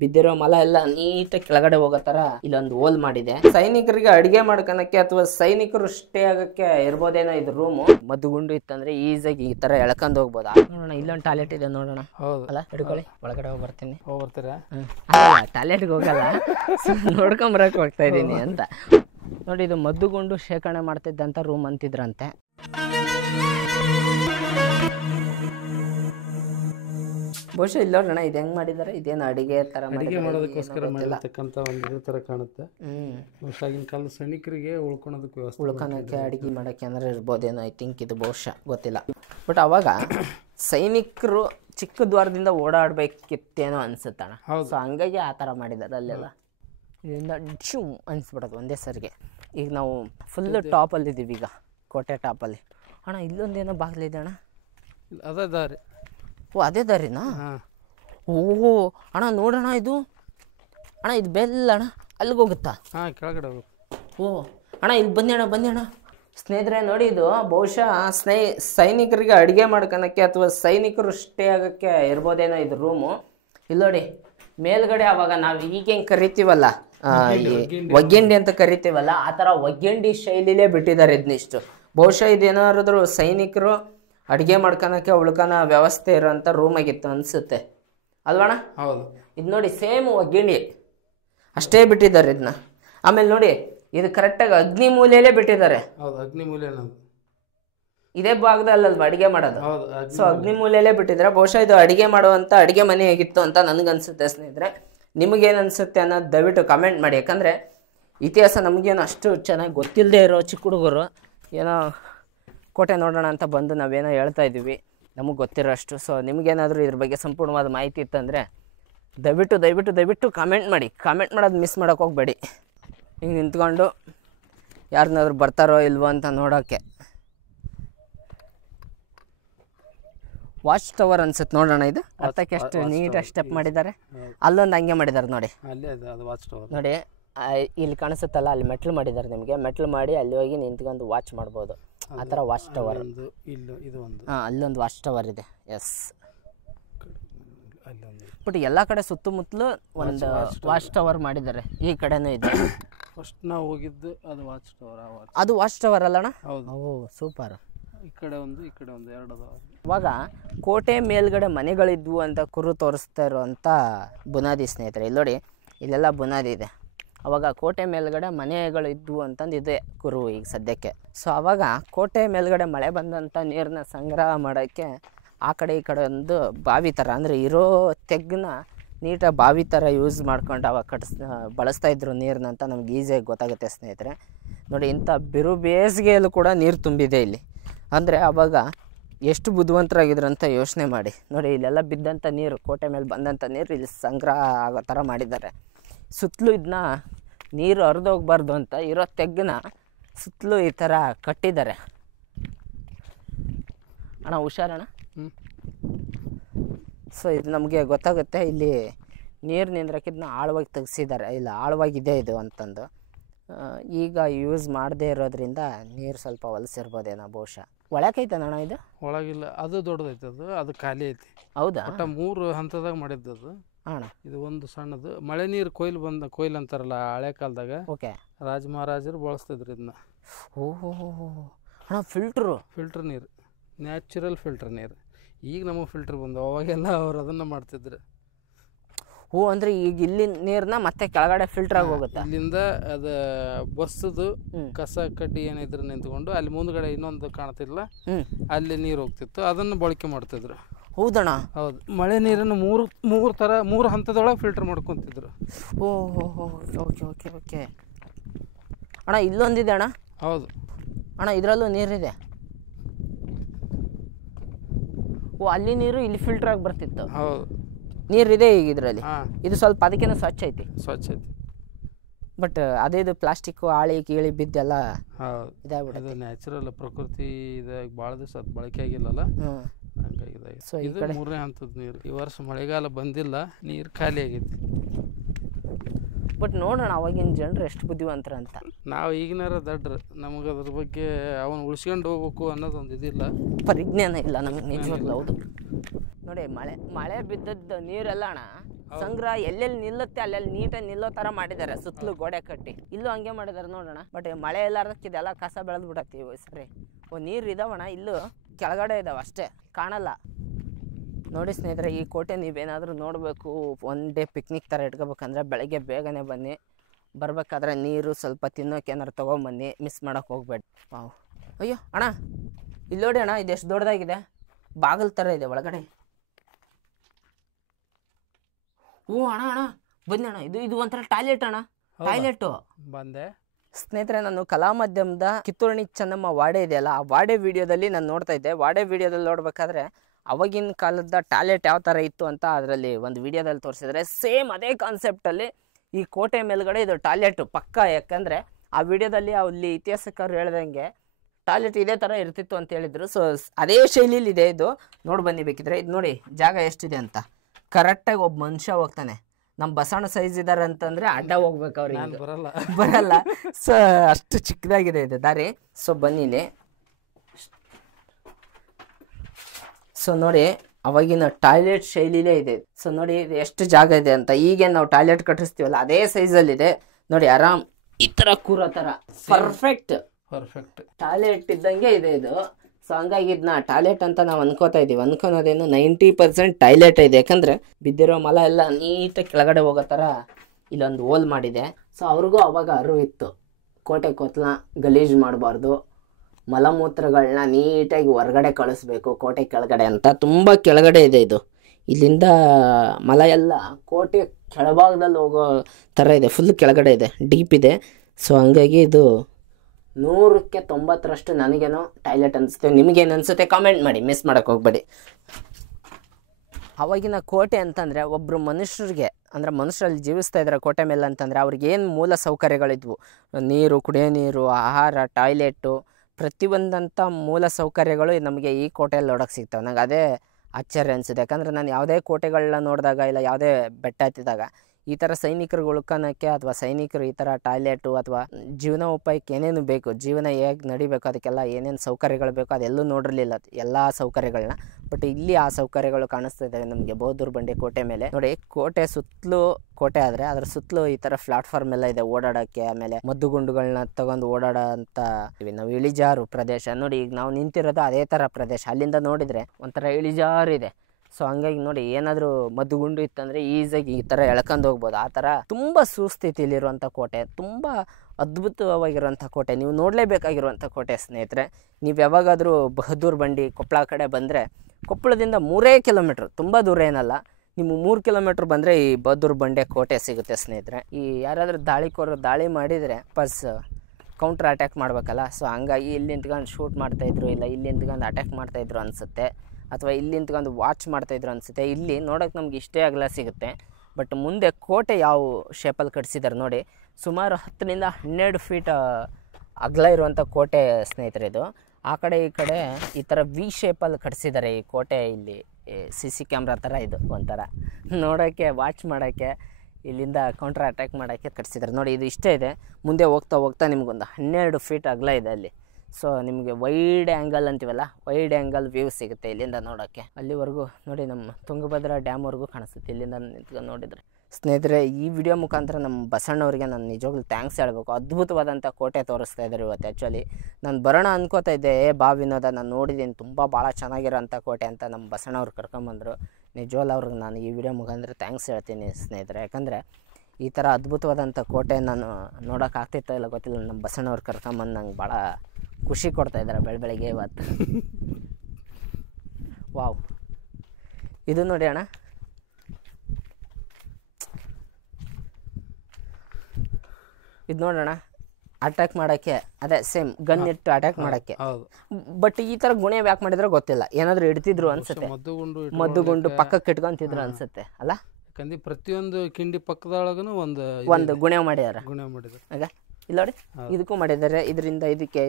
ಬಿದ್ದಿರೋ ಮಲ ಎಲ್ಲ ನೀಟಾಗಿ ಕೆಳಗಡೆ ಹೋಗೋ ತರ ಇಲ್ಲೊಂದು ಹೋಲ್ ಮಾಡಿದೆ. ಸೈನಿಕರಿಗೆ ಅಡಿಗೆ ಮಾಡ್ಕೊಳಕ್ಕೆ ಅಥವಾ ಸೈನಿಕರು ಸ್ಟೇ ಆಗಕ್ಕೆ ಇರ್ಬೋದೇನೋ ಇದು ರೂಮು. ಮದ್ದುಗುಂಡು ಇತ್ತಂದ್ರೆ ಈಸಿಯಾಗಿ ಈ ತರ ಎಳ್ಕೊಂಡ್ ಹೋಗ್ಬೋದಾ. ನೋಡೋಣ, ಇಲ್ಲೊಂದು ಟಾಯ್ಲೆಟ್ ಇದೆ ನೋಡೋಣ. ಹೌದು ಅಲ್ಲ, ಹಿಡ್ಕೊಳ್ಳಿ, ಒಳಗಡೆ ಹೋಗಿ ಬರ್ತೀನಿ. ಬರ್ತೀರಾ? ಟಾಯ್ಲೆಟ್ಗೆ ಹೋಗಲ್ಲ, ನೋಡ್ಕೊಂಬರಕ್ ಹೋಗ್ತಾ ಇದೀನಿ ಅಂತ. ನೋಡಿ, ಇದು ಮದ್ದುಗುಂಡು ಶೇಖರಣೆ ಮಾಡ್ತಿದ್ದಂತ ರೂಮ್ ಅಂತಿದ್ರಂತೆ. ಬಹುಶಃ ಇಲ್ಲಿ ನೋಡೋಣ, ಇದು ಹೆಂಗ್ ಮಾಡಿದಾರೆ, ಇದೇನು ಅಡಿಗೆ ತರ ಅಡಿಗೆ ಮಾಡೋದಕ್ಕೋಸ್ಕರ ಮಾಡಿರ್ತಕ್ಕಂಥ ಒಂದು ಇದ್ರ ತರ ಕಾಣುತ್ತೆ. ಆಗಿನ ಕಾಲದ ಸೈನಿಕರಿಗೆ ಉಳ್ಕೊಳೋದಕ್ಕೆ ವ್ಯವಸ್ಥೆ, ಉಳ್ಕೊಳಕ್ಕೆ ಅಡಿಗೆ ಮಾಡಕ್ಕೆ ಅಂದ್ರೆ ಇರ್ಬೋದೇನೋ. ಐ ಥಿಂಕ್ ಇದು ಬಹುಶಃ, ಗೊತ್ತಿಲ್ಲ. ಬಟ್ ಅವಾಗ ಸೈನಿಕರು ಚಿಕ್ಕ ದ್ವಾರದಿಂದ ಓಡಾಡ್ಬೇಕಿತ್ತೇನೋ ಅನ್ಸುತ್ತಣ. ಸೊ ಹಂಗಾಗಿ ಆ ಥರ ಮಾಡಿದ್ದಾರೆ ಅಲ್ಲೆಲ್ಲ. ಇದರಿಂದ ಡ್ಯೂ ಅನ್ಸ್ಬಿಡೋದು ಒಂದೇ ಸರಿಗೆ. ಈಗ ನಾವು ಫುಲ್ ಟಾಪಲ್ಲಿ ಇದ್ದೀವಿ, ಈಗ ಕೋಟೆ ಟಾಪಲ್ಲಿ. ಅಣ್ಣ, ಇಲ್ಲೊಂದೇನೋ ಬಾಗಿಲಿದೆ ಅಣ್ಣ. ಅದೇ ದಾರಿ. ಓ, ಅದೇ ದಾರಿನಾ? ಓಹೋ ಅಣ್ಣ, ನೋಡೋಣ ಇದು. ಅಣ್ಣ, ಇದು ಬೆಲ್ಲ ಅಣ್ಣ, ಅಲ್ಲಿಗೆ ಹೋಗುತ್ತಾ? ಹಾಂ, ಕೆಳಗಡೆ ಹೋಗುತ್ತೆ. ಓ ಅಣ್ಣ, ಇಲ್ಲಿ ಬನ್ನಿ ಅಣ್ಣ, ಬನ್ನಿ ಅಣ್ಣ. ಸ್ನೇಹಿತರೆ ನೋಡಿ, ಇದು ಬಹುಶಃ ಸೈನಿಕರಿಗೆ ಅಡುಗೆ ಮಾಡ್ಕೊಳಕ್ಕೆ ಅಥವಾ ಸೈನಿಕರು ಸ್ಟೇ ಆಗಕ್ಕೆ ಇರ್ಬೋದೇನೋ ಇದು ರೂಮು. ಇಲ್ಲಿ ನೋಡಿ, ಮೇಲ್ಗಡೆ ಅವಾಗ ನಾವು ಈಗ ಹೆಂಗೆ ಕರಿತೀವಲ್ಲ, ಒಗ್ಗಿಂಡಿ ಅಂತ ಕರಿತೀವಲ್ಲ, ಆ ಥರ ಒಗ್ಗಿಂಡಿ ಶೈಲಿಲೇ ಬಿಟ್ಟಿದ್ದಾರೆ ಇದನ್ನಿಷ್ಟು. ಬಹುಶಃ ಇದೇನಾದ್ರು ಸೈನಿಕರು ಅಡುಗೆ ಮಾಡ್ಕೊಳಕ್ಕೆ ಉಳ್ಕೊಳೋ ವ್ಯವಸ್ಥೆ ಇರೋಂಥ ರೂಮ್ ಆಗಿತ್ತು ಅನಿಸುತ್ತೆ ಅಲ್ವಣ್ಣ? ಹೌದು. ಇದು ನೋಡಿ, ಸೇಮ್ ಒಗ್ಗಿಂಡಿ ಅಷ್ಟೇ ಬಿಟ್ಟಿದ್ದಾರೆ ಇದನ್ನ. ಆಮೇಲೆ ನೋಡಿ, ಇದು ಕರೆಕ್ಟಾಗಿ ಅಗ್ನಿ ಮೂಲೆಯಲ್ಲೇ ಬಿಟ್ಟಿದ್ದಾರೆ. ಹೌದು, ಅಗ್ನಿ ಮೂಲೆ ಇದೇ ಭಾಗದಲ್ಲಲ್ವ ಅಡಿಗೆ ಮಾಡೋದು. ಸೊ ಅಗ್ನಿ ಮೂಲೆಯಲ್ಲೇ ಬಿಟ್ಟಿದ್ರೆ ಬಹುಶಃ ಇದು ಅಡಿಗೆ ಮಾಡುವಂಥ ಅಡಿಗೆ ಮನೆ ಹೇಗಿತ್ತು ಅಂತ ನನಗನ್ಸುತ್ತೆ. ಸ್ನೇಹಿತರೆ, ನಿಮಗೇನು ಅನಿಸುತ್ತೆ ಅನ್ನೋದು ದಯವಿಟ್ಟು ಕಮೆಂಟ್ ಮಾಡಿ. ಯಾಕಂದರೆ ಇತಿಹಾಸ ನಮಗೇನು ಅಷ್ಟು ಚೆನ್ನಾಗಿ ಗೊತ್ತಿಲ್ಲದೆ ಇರೋ ಚಿಕ್ಕ ಹುಡುಗರು ಏನೋ ಕೋಟೆ ನೋಡೋಣ ಅಂತ ಬಂದು ನಾವೇನೋ ಹೇಳ್ತಾ ಇದ್ದೀವಿ, ನಮಗೆ ಗೊತ್ತಿರೋ ಅಷ್ಟು. ಸೊ ನಿಮಗೇನಾದರೂ ಇದ್ರ ಬಗ್ಗೆ ಸಂಪೂರ್ಣವಾದ ಮಾಹಿತಿ ಇತ್ತಂದರೆ ದಯವಿಟ್ಟು ಕಮೆಂಟ್ ಮಾಡಿ. ಕಮೆಂಟ್ ಮಾಡೋದು ಮಿಸ್ ಮಾಡೋಕೆ ಹೋಗಬೇಡಿ. ಹಿಂಗೆ ನಿಂತ್ಕೊಂಡು ಯಾರನ್ನಾದ್ರೂ ಬರ್ತಾರೋ ಇಲ್ವೋ ಅಂತ ನೋಡೋಕ್ಕೆ. ವಾಚ್ ಟವರ್ ಅನ್ಸುತ್ತೆ ನೋಡೋಣ. ಇದು ಅರ್ಥಕ್ಕೆ ಎಷ್ಟು ನೀಟಾಗಿ ಸ್ಟೆಪ್ ಮಾಡಿದ್ದಾರೆ. ಅಲ್ಲೊಂದು ಹಂಗೆ ಮಾಡಿದ್ದಾರೆ ನೋಡಿ. ನೋಡಿ, ಇಲ್ಲಿ ಕಾಣಿಸುತ್ತಲ್ಲ, ಅಲ್ಲಿ ಮೆಟ್ಲು ಮಾಡಿದ್ದಾರೆ. ನಿಮಗೆ ಮೆಟ್ಲು ಮಾಡಿ ಅಲ್ಲಿ ಹೋಗಿ ನಿಂತ್ಕೊಂಡು ವಾಚ್ ಮಾಡ್ಬೋದು. ಆ ಥರ ವಾಚ್ ಟವರ್. ಹಾಂ, ಅಲ್ಲೊಂದು ವಾಚ್ ಟವರ್ ಇದೆ. ಎಸ್. ಬಟ್ ಎಲ್ಲ ಕಡೆ ಸುತ್ತಮುತ್ತಲು ಒಂದು ವಾಚ್ ಟವರ್ ಮಾಡಿದ್ದಾರೆ. ಈ ಕಡೆನೂ ಇದೆ. ಫಸ್ಟ್ ನಾವು ಹೋಗಿದ್ದು ಅದು ವಾಚ್ ಟವರ್. ಅದು ವಾಚ್ ಟವರ್ ಅಲ್ಲಣ್ಣ? ಹೌದು. ಓ ಸೂಪರ್. ಈ ಕಡೆ ಒಂದು, ಈ ಕಡೆ ಒಂದು, ಎರಡು ಅದಾವ. ಇವಾಗ ಕೋಟೆ ಮೇಲ್ಗಡೆ ಮನೆಗಳಿದ್ವು ಅಂತ ಕುರು ತೋರಿಸ್ತಾ ಇರುವಂಥ ಬುನಾದಿ ಸ್ನೇಹಿತರೆ. ಇಲ್ಲಿ ನೋಡಿ, ಇಲ್ಲೆಲ್ಲ ಬುನಾದಿ ಇದೆ. ಅವಾಗ ಕೋಟೆ ಮೇಲ್ಗಡೆ ಮನೆಗಳು ಇದ್ವು ಅಂತಂದು ಇದೆ ಕುರು ಈಗ ಸದ್ಯಕ್ಕೆ. ಸೊ ಅವಾಗ ಕೋಟೆ ಮೇಲ್ಗಡೆ ಮಳೆ ಬಂದಂಥ ನೀರನ್ನ ಸಂಗ್ರಹ ಮಾಡೋಕ್ಕೆ ಆ ಕಡೆ ಈ ಕಡೆ ಒಂದು ಬಾವಿ ಥರ, ಅಂದರೆ ಇರೋ ತೆಗ್ಗನ್ನ ನೀಟಾಗಿ ಬಾವಿ ಥರ ಯೂಸ್ ಮಾಡ್ಕೊಂಡು ಅವಾಗ ಬಳಸ್ತಾ ಇದ್ರು ನೀರನ್ನ ಅಂತ ನಮ್ಗೆ ಈಸಿಯಾಗಿ ಗೊತ್ತಾಗುತ್ತೆ ಸ್ನೇಹಿತರೆ. ನೋಡಿ, ಇಂಥ ಬಿರು ಬೇಸಿಗೆಯಲ್ಲೂ ಕೂಡ ನೀರು ತುಂಬಿದೆ ಇಲ್ಲಿ. ಅಂದರೆ ಅವಾಗ ಎಷ್ಟು ಬುದ್ಧಿವಂತರಾಗಿದ್ರು ಅಂತ ಯೋಚನೆ ಮಾಡಿ. ನೋಡಿ, ಇಲ್ಲೆಲ್ಲ ಬಿದ್ದಂಥ ನೀರು, ಕೋಟೆ ಮೇಲೆ ಬಂದಂಥ ನೀರು ಇಲ್ಲಿ ಸಂಗ್ರಹ ಆಗೋ ಥರ ಮಾಡಿದ್ದಾರೆ. ಸುತ್ತಲೂ ಇದನ್ನ ನೀರು ಹರಿದೋಗ್ಬಾರ್ದು ಅಂತ ಇರೋ ತೆಗ್ಗನ್ನ ಸುತ್ತಲೂ ಈ ಥರ ಕಟ್ಟಿದ್ದಾರೆ. ಅಣ್ಣ ಹುಷಾರಣ್ಣ. ಸೊ ಇದು ನಮಗೆ ಗೊತ್ತಾಗುತ್ತೆ, ಇಲ್ಲಿ ನೀರು ನಿಂದ್ರಕ್ಕಿದ್ನ ಆಳವಾಗಿ ತೆಗ್ಸಿದ್ದಾರೆ. ಇಲ್ಲ, ಆಳವಾಗಿದೆ ಇದು ಅಂತಂದು. ಈಗ ಯೂಸ್ ಮಾಡದೇ ಇರೋದ್ರಿಂದ ನೀರು ಸ್ವಲ್ಪ ಹೊಲಸಿರ್ಬೋದೇನೋ ಬಹುಶಃ. ಒಳಕೈತಣ್ಣ ಇದು? ಒಳಗಿಲ್ಲ, ಅದು ದೊಡ್ಡದೈತೆ. ಅದು ಖಾಲಿ ಐತಿ. ಹೌದಾ? 3 ಹಂತದಾಗ ಮಾಡಿದ್ದದು. ಅಣ್ಣ, ಇದು ಒಂದು ಸಣ್ಣದು ಮಳೆ ನೀರು ಕೊಯ್ಲು ಅಂತಾರಲ್ಲ ಹಳೆ ಕಾಲದಾಗ. ಓಕೆ. ರಾಜ ಮಹಾರಾಜರು ಬಳಸ್ತಿದ್ರು ಇದನ್ನ. ಓಹೋ ಅಣ್ಣ, ಫಿಲ್ಟರ್ ನೀರು, ನ್ಯಾಚುರಲ್ ಫಿಲ್ಟರ್ ನೀರು. ಈಗ ನಮಗೆ ಫಿಲ್ಟರ್ ಬಂದು, ಅವಾಗೆಲ್ಲ ಅವ್ರು ಅದನ್ನು ಮಾಡ್ತಿದ್ರು. ಓ, ಅಂದರೆ ಈಗ ಇಲ್ಲಿ ನೀರನ್ನ ಮತ್ತೆ ಕೆಳಗಡೆ ಫಿಲ್ಟರ್ ಆಗಿ ಹೋಗುತ್ತೆ. ಇಲ್ಲಿಂದ ಅದು ಬಸ್ಸದು ಕಸ ಕಡ್ಡಿ ಏನಿದ್ರು ನಿಂತ್ಕೊಂಡು ಅಲ್ಲಿ ಮುಂದ್ಗಡೆ ಇನ್ನೊಂದು ಕಾಣ್ತಿಲ್ಲ, ಅಲ್ಲಿ ನೀರು ಹೋಗ್ತಿತ್ತು. ಅದನ್ನು ಬಳಕೆ ಮಾಡ್ತಿದ್ರು. ಹೌದಣ್ಣ? ಹೌದು. ಮಳೆ ನೀರನ್ನು ಮೂರು ಹಂತದೊಳಗೆ ಫಿಲ್ಟರ್ ಮಾಡ್ಕೊತಿದ್ರು. ಓಕೆ. ಅಣ್ಣ, ಇಲ್ಲೊಂದಿದೆ ಅಣ್ಣ. ಹೌದು ಅಣ್ಣ, ಇದರಲ್ಲೂ ನೀರಿದೆ. ಓ, ಅಲ್ಲಿ ನೀರು ಇಲ್ಲಿ ಫಿಲ್ಟರ್ ಆಗಿ ಬರ್ತಿತ್ತು. ಹೌದು, ನೀರಿದೆ ಈಗ ಇದರಲ್ಲಿ. ಇದು ಸ್ವಲ್ಪ ಅದಕ್ಕಿಂತ ಸ್ವಚ್ಛ ಐತಿ. ಬಟ್ ಅದೇ ಇದು ಪ್ಲಾಸ್ಟಿಕ್ಕು ಆಳಿ ಕೀಳಿ ಬಿದ್ದೆಲ್ಲ ಇದಾಗ್ಬಿಡುತ್ತೆ. ನ್ಯಾಚುರಲ್ ಪ್ರಕೃತಿ ಇದಾಗ ಭಾಳ ದಿವಸ ಅದು ಬಳಕೆ ಆಗಿಲ್ಲಲ್ಲ, ಹಂಗಾಗಿ. ಸೊ ಇದು 3ನೇ ಹಂತದ ನೀರು. ಈ ವರ್ಷ ಮಳೆಗಾಲ ಬಂದಿಲ್ಲ, ನೀರು ಖಾಲಿ ಆಗೈತಿ. ಬಟ್ ನೋಡೋಣ ಅವಾಗಿನ ಜನರು ಎಷ್ಟು ಬುದ್ಧಿವಂತರ ಅಂತ. ನಾವು ಈಗಿನಾರ ದಡ್ರು, ನಮಗೆ ಅದ್ರ ಬಗ್ಗೆ ಅವನು ಉಳಿಸ್ಕೊಂಡು ಹೋಗ್ಬೇಕು ಅನ್ನೋದೊಂದು ಇದಿಲ್ಲ, ಪರಿಜ್ಞಾನ ಇಲ್ಲ ನಮಗೆ ನಿಜವಾಗ್ಲೂ. ಹೌದು. ನೋಡಿ, ಮಳೆ ಬಿದ್ದದ್ದು ನೀರೆಲ್ಲ ಅಣ್ಣ ಸಂಗ್ರಹ ಎಲ್ಲೆಲ್ಲಿ ನಿಲ್ಲುತ್ತೆ ಅಲ್ಲೆಲ್ಲಿ ನೀಟಾಗಿ ನಿಲ್ಲೋ ತರ ಮಾಡಿದ್ದಾರೆ, ಸುತ್ತಲೂ ಗೋಡೆ ಕಟ್ಟಿ. ಇಲ್ಲೂ ಹಂಗೆ ಮಾಡಿದಾರೆ ನೋಡೋಣ. ಬಟ್ ಮಳೆ ಎಲ್ಲಾರ್ದಕ್ಕೆ ಇದೆಲ್ಲ ಕಸ ಬೆಳೆದ್ ಬಿಡತ್ತಿ ಸರಿ. ನೀರು ಇದಾವಣ, ಇಲ್ಲೂ ಕೆಳಗಡೆ ಇದಾವೆ ಅಷ್ಟೇ, ಕಾಣಲ್ಲ. ನೋಡಿ ಸ್ನೇಹಿತರೆ, ಈ ಕೋಟೆ ನೀವೇನಾದರೂ ನೋಡಬೇಕು, ಒನ್ ಡೇ ಪಿಕ್ನಿಕ್ ಥರ ಇಟ್ಕೋಬೇಕಂದ್ರೆ ಬೆಳಗ್ಗೆ ಬೇಗನೆ ಬನ್ನಿ. ಬರಬೇಕಾದ್ರೆ ನೀರು ಸ್ವಲ್ಪ ತಿನ್ನೋಕೆ ಏನಾರು ತೊಗೊಂಬನ್ನಿ, ಮಿಸ್ ಮಾಡೋಕೆ ಹೋಗ್ಬೇಡಿ. ವಾವ್, ಅಯ್ಯೋ ಅಣ್ಣ ಇಲ್ಲಿ ನೋಡಿ ಅಣ್ಣ, ಇದು ಎಷ್ಟು ದೊಡ್ಡದಾಗಿದೆ, ಬಾಗಿಲು ಥರ ಇದೆ ಒಳಗಡೆ. ಓ ಅಣ್ಣ ಅಣ್ಣ ಬನ್ನಿ ಅಣ್ಣ, ಇದು ಒಂಥರ ಟಾಯ್ಲೆಟ್ ಅಣ್ಣ, ಟಾಯ್ಲೆಟು ಬಂದೆ. ಸ್ನೇಹಿತರೆ, ನಾನು ಕಲಾ ಮಾಧ್ಯಮದ ಕಿತ್ತೂರ್ಣಿ ಚೆನ್ನಮ್ಮ ವಾಡೆ ಇದೆಯಲ್ಲ, ಆ ವಾಡೆ ವಿಡಿಯೋದಲ್ಲಿ ನಾನು ನೋಡ್ತಾ ಇದ್ದೆ. ವಾಡೆ ವಿಡಿಯೋದಲ್ಲಿ ನೋಡ್ಬೇಕಾದ್ರೆ ಅವಾಗಿನ ಕಾಲದ ಟಾಯ್ಲೆಟ್ ಯಾವ ಥರ ಇತ್ತು ಅಂತ ಅದರಲ್ಲಿ ಒಂದು ವಿಡಿಯೋದಲ್ಲಿ ತೋರಿಸಿದ್ರೆ, ಸೇಮ್ ಅದೇ ಕಾನ್ಸೆಪ್ಟಲ್ಲಿ ಈ ಕೋಟೆ ಮೇಲ್ಗಡೆ ಇದು ಟಾಯ್ಲೆಟು ಪಕ್ಕ. ಯಾಕಂದರೆ ಆ ವಿಡಿಯೋದಲ್ಲಿ ಅಲ್ಲಿ ಇತಿಹಾಸಕಾರರು ಹೇಳ್ದಂಗೆ ಟಾಯ್ಲೆಟ್ ಇದೇ ಥರ ಇರ್ತಿತ್ತು ಅಂತ ಹೇಳಿದರು. ಸೊ ಅದೇ ಶೈಲಿಲಿ ಇದೆ ಇದು, ನೋಡಿ ಬನ್ನಿ ಬೇಕಿದ್ರೆ. ಇದು ನೋಡಿ ಜಾಗ ಎಷ್ಟಿದೆ ಅಂತ, ಕರೆಕ್ಟಾಗಿ ಒಬ್ಬ ಮನುಷ್ಯ ಹೋಗ್ತಾನೆ. ನಮ್ಮ ಬಸವಣ್ಣ ಸೈಜ್ ಇದ್ದಾರೆ ಅಂತಂದರೆ ಅಡ್ಡ ಹೋಗ್ಬೇಕು ಅವ್ರಿಗೆ, ಬರಲ್ಲ. ಸೊ ಅಷ್ಟು ಚಿಕ್ಕದಾಗಿದೆ ಇದು ದಾರಿ. ಸೊ ಬನ್ನಿಲಿ. ಸೊ ನೋಡಿ, ಅವಾಗಿನ ಟಾಯ್ಲೆಟ್ ಶೈಲಿಲೇ ಇದೆ. ಸೊ ನೋಡಿ ಇದು ಎಷ್ಟು ಜಾಗ ಇದೆ ಅಂತ. ಈಗ ನಾವು ಟಾಯ್ಲೆಟ್ ಕಟ್ಟಿಸ್ತೀವಲ್ಲ ಅದೇ ಸೈಜಲ್ಲಿದೆ ನೋಡಿ. ಆರಾಮ್ ಈ ಥರ ಕೂರೋ ಥರ ಪರ್ಫೆಕ್ಟ್ ಟಾಯ್ಲೆಟ್ ಇದ್ದಂಗೆ ಇದೆ ಇದು. ಸೊ ಹಂಗಾಗಿ ಇದನ್ನ ಟಾಯ್ಲೆಟ್ ಅಂತ ನಾವು ಅನ್ಕೋತಾ ಇದೀವಿ. ಅನ್ಕೊಳೋದೇನು 90% ಟಾಯ್ಲೆಟ್ ಇದೆ. ಯಾಕಂದರೆ ಬಿದ್ದಿರೋ ಮಲ ಎಲ್ಲ ನೀಟಾಗಿ ಕೆಳಗಡೆ ಹೋಗೋ ಥರ ಇಲ್ಲೊಂದು ಹೋಲ್ ಮಾಡಿದೆ. ಸೊ ಅವ್ರಿಗೂ ಅವಾಗ ಅರಿವು ಇತ್ತು, ಕೋಟೆ ಕೊತ್ತಲ ಗಲೀಜು ಮಾಡಬಾರ್ದು, ಮಲಮೂತ್ರಗಳನ್ನ ನೀಟಾಗಿ ಹೊರಗಡೆ ಕಳಿಸ್ಬೇಕು ಕೋಟೆ ಕೆಳಗಡೆ ಅಂತ. ತುಂಬ ಕೆಳಗಡೆ ಇದೆ ಇದು, ಇಲ್ಲಿಂದ ಮಲ ಎಲ್ಲ ಕೋಟೆ ಕೆಳಭಾಗದಲ್ಲಿ ಹೋಗೋ ಥರ ಇದೆ, ಫುಲ್ ಕೆಳಗಡೆ ಇದೆ, ಡೀಪ್ ಇದೆ. ಸೊ ಹಂಗಾಗಿ ಇದು 100ಕ್ಕೆ 90ರಷ್ಟು ನನಗೇನೋ ಟಾಯ್ಲೆಟ್ ಅನಿಸುತ್ತೆ. ನಿಮಗೇನು ಅನಿಸುತ್ತೆ ಕಾಮೆಂಟ್ ಮಾಡಿ, ಮಿಸ್ ಮಾಡೋಕ್ಕೆ ಹೋಗ್ಬೇಡಿ. ಅವಾಗಿನ ಕೋಟೆ ಅಂತಂದರೆ ಒಬ್ಬರು ಮನುಷ್ಯರಿಗೆ, ಅಂದರೆ ಮನುಷ್ಯರಲ್ಲಿ ಜೀವಿಸ್ತಾ ಇದ್ದಾರೆ ಕೋಟೆ ಮೇಲೆ ಅಂತಂದರೆ ಅವ್ರಿಗೆ ಏನು ಮೂಲ ಸೌಕರ್ಯಗಳಿದ್ವು, ನೀರು, ಕುಡಿಯೋ ನೀರು, ಆಹಾರ, ಟಾಯ್ಲೆಟು, ಪ್ರತಿಯೊಂದಂಥ ಮೂಲ ಸೌಕರ್ಯಗಳು ನಮಗೆ ಈ ಕೋಟೆಯಲ್ಲಿ ನೋಡೋಕ್ಕೆ ಸಿಗ್ತವೆ. ನಂಗೆ ಅದೇ ಆಶ್ಚರ್ಯ ಅನಿಸಿದೆ. ಯಾಕಂದರೆ ನಾನು ಯಾವುದೇ ಕೋಟೆಗಳನ್ನ ನೋಡಿದಾಗ ಇಲ್ಲ ಯಾವುದೇ ಬೆಟ್ಟ ಹತ್ತಿದಾಗ ಈ ಥರ ಸೈನಿಕರಿಗೆ ಉಳ್ಕೊಳಕ್ಕೆ ಅಥವಾ ಸೈನಿಕರು ಈ ಥರ ಟಾಯ್ಲೆಟು ಅಥವಾ ಜೀವನೋಪಾಯಕ್ಕೆ ಏನೇನು ಬೇಕು, ಜೀವನ ಹೇಗೆ ನಡಿಬೇಕು, ಅದಕ್ಕೆಲ್ಲ ಏನೇನು ಸೌಕರ್ಯಗಳು ಬೇಕು ಅದೆಲ್ಲೂ ನೋಡಿರಲಿಲ್ಲ ಎಲ್ಲ ಸೌಕರ್ಯಗಳನ್ನ. ಬಟ್ ಇಲ್ಲಿ ಆ ಸೌಕರ್ಯಗಳು ಕಾಣಿಸ್ತಾ ಇದ್ದಾವೆ ನಮಗೆ ಬೌದ್ದೂರು ಬಂಡೆ ಕೋಟೆ ಮೇಲೆ. ನೋಡಿ, ಕೋಟೆ ಸುತ್ತಲೂ ಕೋಟೆ ಆದರೆ ಅದರ ಸುತ್ತಲೂ ಈ ಥರ ಪ್ಲಾಟ್ಫಾರ್ಮ್ ಎಲ್ಲ ಇದೆ ಓಡಾಡೋಕ್ಕೆ. ಆಮೇಲೆ ಮದ್ದುಗುಂಡುಗಳನ್ನ ತಗೊಂಡು ಓಡಾಡೋ ಅಂತ ನಾವು ಇಳಿಜಾರು ಪ್ರದೇಶ. ನೋಡಿ, ಈಗ ನಾವು ನಿಂತಿರೋದು ಅದೇ ಥರ ಪ್ರದೇಶ. ಅಲ್ಲಿಂದ ನೋಡಿದರೆ ಒಂಥರ ಇಳಿಜಾರು ಇದೆ. ಸೊ ಹಂಗಾಗಿ ನೋಡಿ, ಏನಾದರೂ ಮದ್ದುಗುಂಡು ಇತ್ತಂದರೆ ಈಸಿಯಾಗಿ ಈ ಥರ ಎಳ್ಕೊಂಡು ಹೋಗ್ಬೋದು. ಆ ಥರ ತುಂಬ ಸುಸ್ಥಿತಿಲಿರುವಂಥ ಕೋಟೆ, ತುಂಬ ಅದ್ಭುತವಾಗಿರುವಂಥ ಕೋಟೆ, ನೀವು ನೋಡಲೇಬೇಕಾಗಿರುವಂಥ ಕೋಟೆ ಸ್ನೇಹಿತರೆ. ನೀವು ಯಾವಾಗಾದರೂ ಬಹದ್ದೂರು ಬಂಡಿ ಕೊಪ್ಪಳ ಕಡೆ ಬಂದರೆ ಕೊಪ್ಪಳದಿಂದ 3 ಕಿಲೋಮೀಟ್ರ್, ತುಂಬ ದೂರ ಏನಲ್ಲ, ನೀವು 3 ಕಿಲೋಮೀಟ್ರ್ ಬಂದರೆ ಈ ಬಹದ್ದೂರು ಬಂಡೆ ಕೋಟೆ ಸಿಗುತ್ತೆ ಸ್ನೇಹಿತರೆ. ಈ ಯಾರಾದರೂ ದಾಳಿಕೋರರು ದಾಳಿ ಮಾಡಿದರೆ ಕೌಂಟ್ರ್ ಅಟ್ಯಾಕ್ ಮಾಡಬೇಕಲ್ಲ. ಸೊ ಹಂಗಾಗಿ ಇಲ್ಲಿ ನಿಂತ್ಕೊಂಡು ಶೂಟ್ ಮಾಡ್ತಾಯಿದ್ರು, ಇಲ್ಲ ಇಲ್ಲಿ ನಿಂತ್ಕೊಂಡು ಅಟ್ಯಾಕ್ ಮಾಡ್ತಾಯಿದ್ರು ಅನಿಸುತ್ತೆ, ಅಥವಾ ಇಲ್ಲಿ ನಿಂತ್ಕೊಂಡು ವಾಚ್ ಮಾಡ್ತಾಯಿದ್ರು ಅನಿಸುತ್ತೆ. ಇಲ್ಲಿ ನೋಡೋಕೆ ನಮ್ಗೆ ಇಷ್ಟೇ ಅಗಲ ಸಿಗುತ್ತೆ. ಬಟ್ ಮುಂದೆ ಕೋಟೆ ಯಾವ ಶೇಪಲ್ಲಿ ಕಟ್ಸಿದ್ದಾರೆ ನೋಡಿ, ಸುಮಾರು 10ರಿಂದ 12 ಫೀಟ್ ಅಗಲ ಇರುವಂಥ ಕೋಟೆ ಸ್ನೇಹಿತರೆ ಇದು. ಆ ಕಡೆ ಈ ಕಡೆ ಈ ಥರ ವಿ ಶೇಪಲ್ಲಿ ಕಟ್ಸಿದ್ದಾರೆ ಈ ಕೋಟೆ. ಇಲ್ಲಿ CC ಕ್ಯಾಮ್ರಾ ಥರ ಇದು ಒಂಥರ ನೋಡೋಕ್ಕೆ, ವಾಚ್ ಮಾಡೋಕ್ಕೆ, ಇಲ್ಲಿಂದ ಕೌಂಟ್ರ್ ಅಟ್ಯಾಕ್ ಮಾಡೋಕ್ಕೆ ಕಟ್ಸಿದ್ದಾರೆ ನೋಡಿ. ಇದು ಇಷ್ಟೇ ಇದೆ. ಮುಂದೆ ಹೋಗ್ತಾ ಹೋಗ್ತಾ ನಿಮಗೊಂದು 12 ಫೀಟ್ ಅಗಲ ಇದೆ ಅಲ್ಲಿ. ಸೊ ನಿಮಗೆ ವೈಡ್ ಆ್ಯಂಗಲ್ ಅಂತೀವಲ್ಲ, ವೈಡ್ ಆ್ಯಂಗಲ್ ವ್ಯೂ ಸಿಗುತ್ತೆ ಇಲ್ಲಿಂದ ನೋಡೋಕ್ಕೆ. ಅಲ್ಲಿವರೆಗೂ ನೋಡಿ ನಮ್ಮ ತುಂಗಭದ್ರಾ ಡ್ಯಾಮ್ವರೆಗೂ ಕಾಣಿಸುತ್ತೆ ಇಲ್ಲಿಂದ ನಿಂತ್ಕೊಂಡು ನೋಡಿದರೆ. ಸ್ನೇಹಿತರೆ, ಈ ವಿಡಿಯೋ ಮುಖಾಂತರ ನಮ್ಮ ಬಸಣ್ಣವ್ರಿಗೆ ನಾನು ನಿಜವಾಗ್ಲೂ ಥ್ಯಾಂಕ್ಸ್ ಹೇಳಬೇಕು. ಅದ್ಭುತವಾದಂಥ ಕೋಟೆ ತೋರಿಸ್ತಾ ಇದ್ದಾರೆ ಇವತ್ತು. ಆ್ಯಕ್ಚುಲಿ ನಾನು ಬರೋಣ ಅನ್ಕೋತಾ ಇದ್ದೆ, ಬಾ ವಿನೋದ, ನಾನು ನೋಡಿದ್ದೀನಿ ತುಂಬ ಭಾಳ ಚೆನ್ನಾಗಿರೋಂಥ ಕೋಟೆ ಅಂತ ನಮ್ಮ ಬಸಣ್ಣವ್ರು ಕರ್ಕೊಂಬಂದರು. ನಿಜವಾಗ್ಲೂ ಅವ್ರಿಗೆ ನಾನು ಈ ವಿಡಿಯೋ ಮುಖಾಂತರ ಥ್ಯಾಂಕ್ಸ್ ಹೇಳ್ತೀನಿ ಸ್ನೇಹಿತರೆ. ಯಾಕಂದರೆ ಈ ಥರ ಅದ್ಭುತವಾದಂಥ ಕೋಟೆ ನಾನು ನೋಡೋಕ್ಕಾಗ್ತಿತ್ತೋ ಇಲ್ಲ ಗೊತ್ತಿಲ್ಲ, ನಮ್ಮ ಬಸಣ್ಣವ್ರು ಕರ್ಕೊಂಬಂದು ನಂಗೆ ಭಾಳ ಖುಷಿ ಕೊಡ್ತಾ ಇದ್ದಾರೆ ಬೆಳಗ್ಗೆ ಇವತ್ತು. ವಾವ್, ಇದು ನೋಡಿ ಅಣ್ಣ, ಇದು ನೋಡೋಣ, ಅಟ್ಯಾಕ್ ಮಾಡೋಕ್ಕೆ ಅದೇ ಸೇಮ್ ಗನ್ ಇಟ್ಟು ಅಟ್ಯಾಕ್ ಮಾಡೋಕ್ಕೆ. ಬಟ್ ಈ ಥರ ಗುಣೆ ಯಾಕೆ ಮಾಡಿದ್ರೆ ಗೊತ್ತಿಲ್ಲ, ಏನಾದರೂ ಇಡ್ತಿದ್ರು ಅನ್ಸುತ್ತೆ, ಮದ್ದುಗುಂಡು ಪಕ್ಕಕ್ಕೆ ಇಟ್ಕೊಂತಿದ್ರು ಅನ್ಸುತ್ತೆ ಅಲ್ಲ. ಯಾಕಂದ್ರೆ ಪ್ರತಿಯೊಂದು ಕಿಂಡಿ ಪಕ್ಕದೊಳಗೂ ಒಂದು ಗುಣೆ ಮಾಡಿದಾರೆ. ಆಗ ಇಲ್ಲ ನೋಡಿ, ಇದಕ್ಕೂ ಮಾಡಿದ್ದಾರೆ, ಇದರಿಂದ ಇದಕ್ಕೆ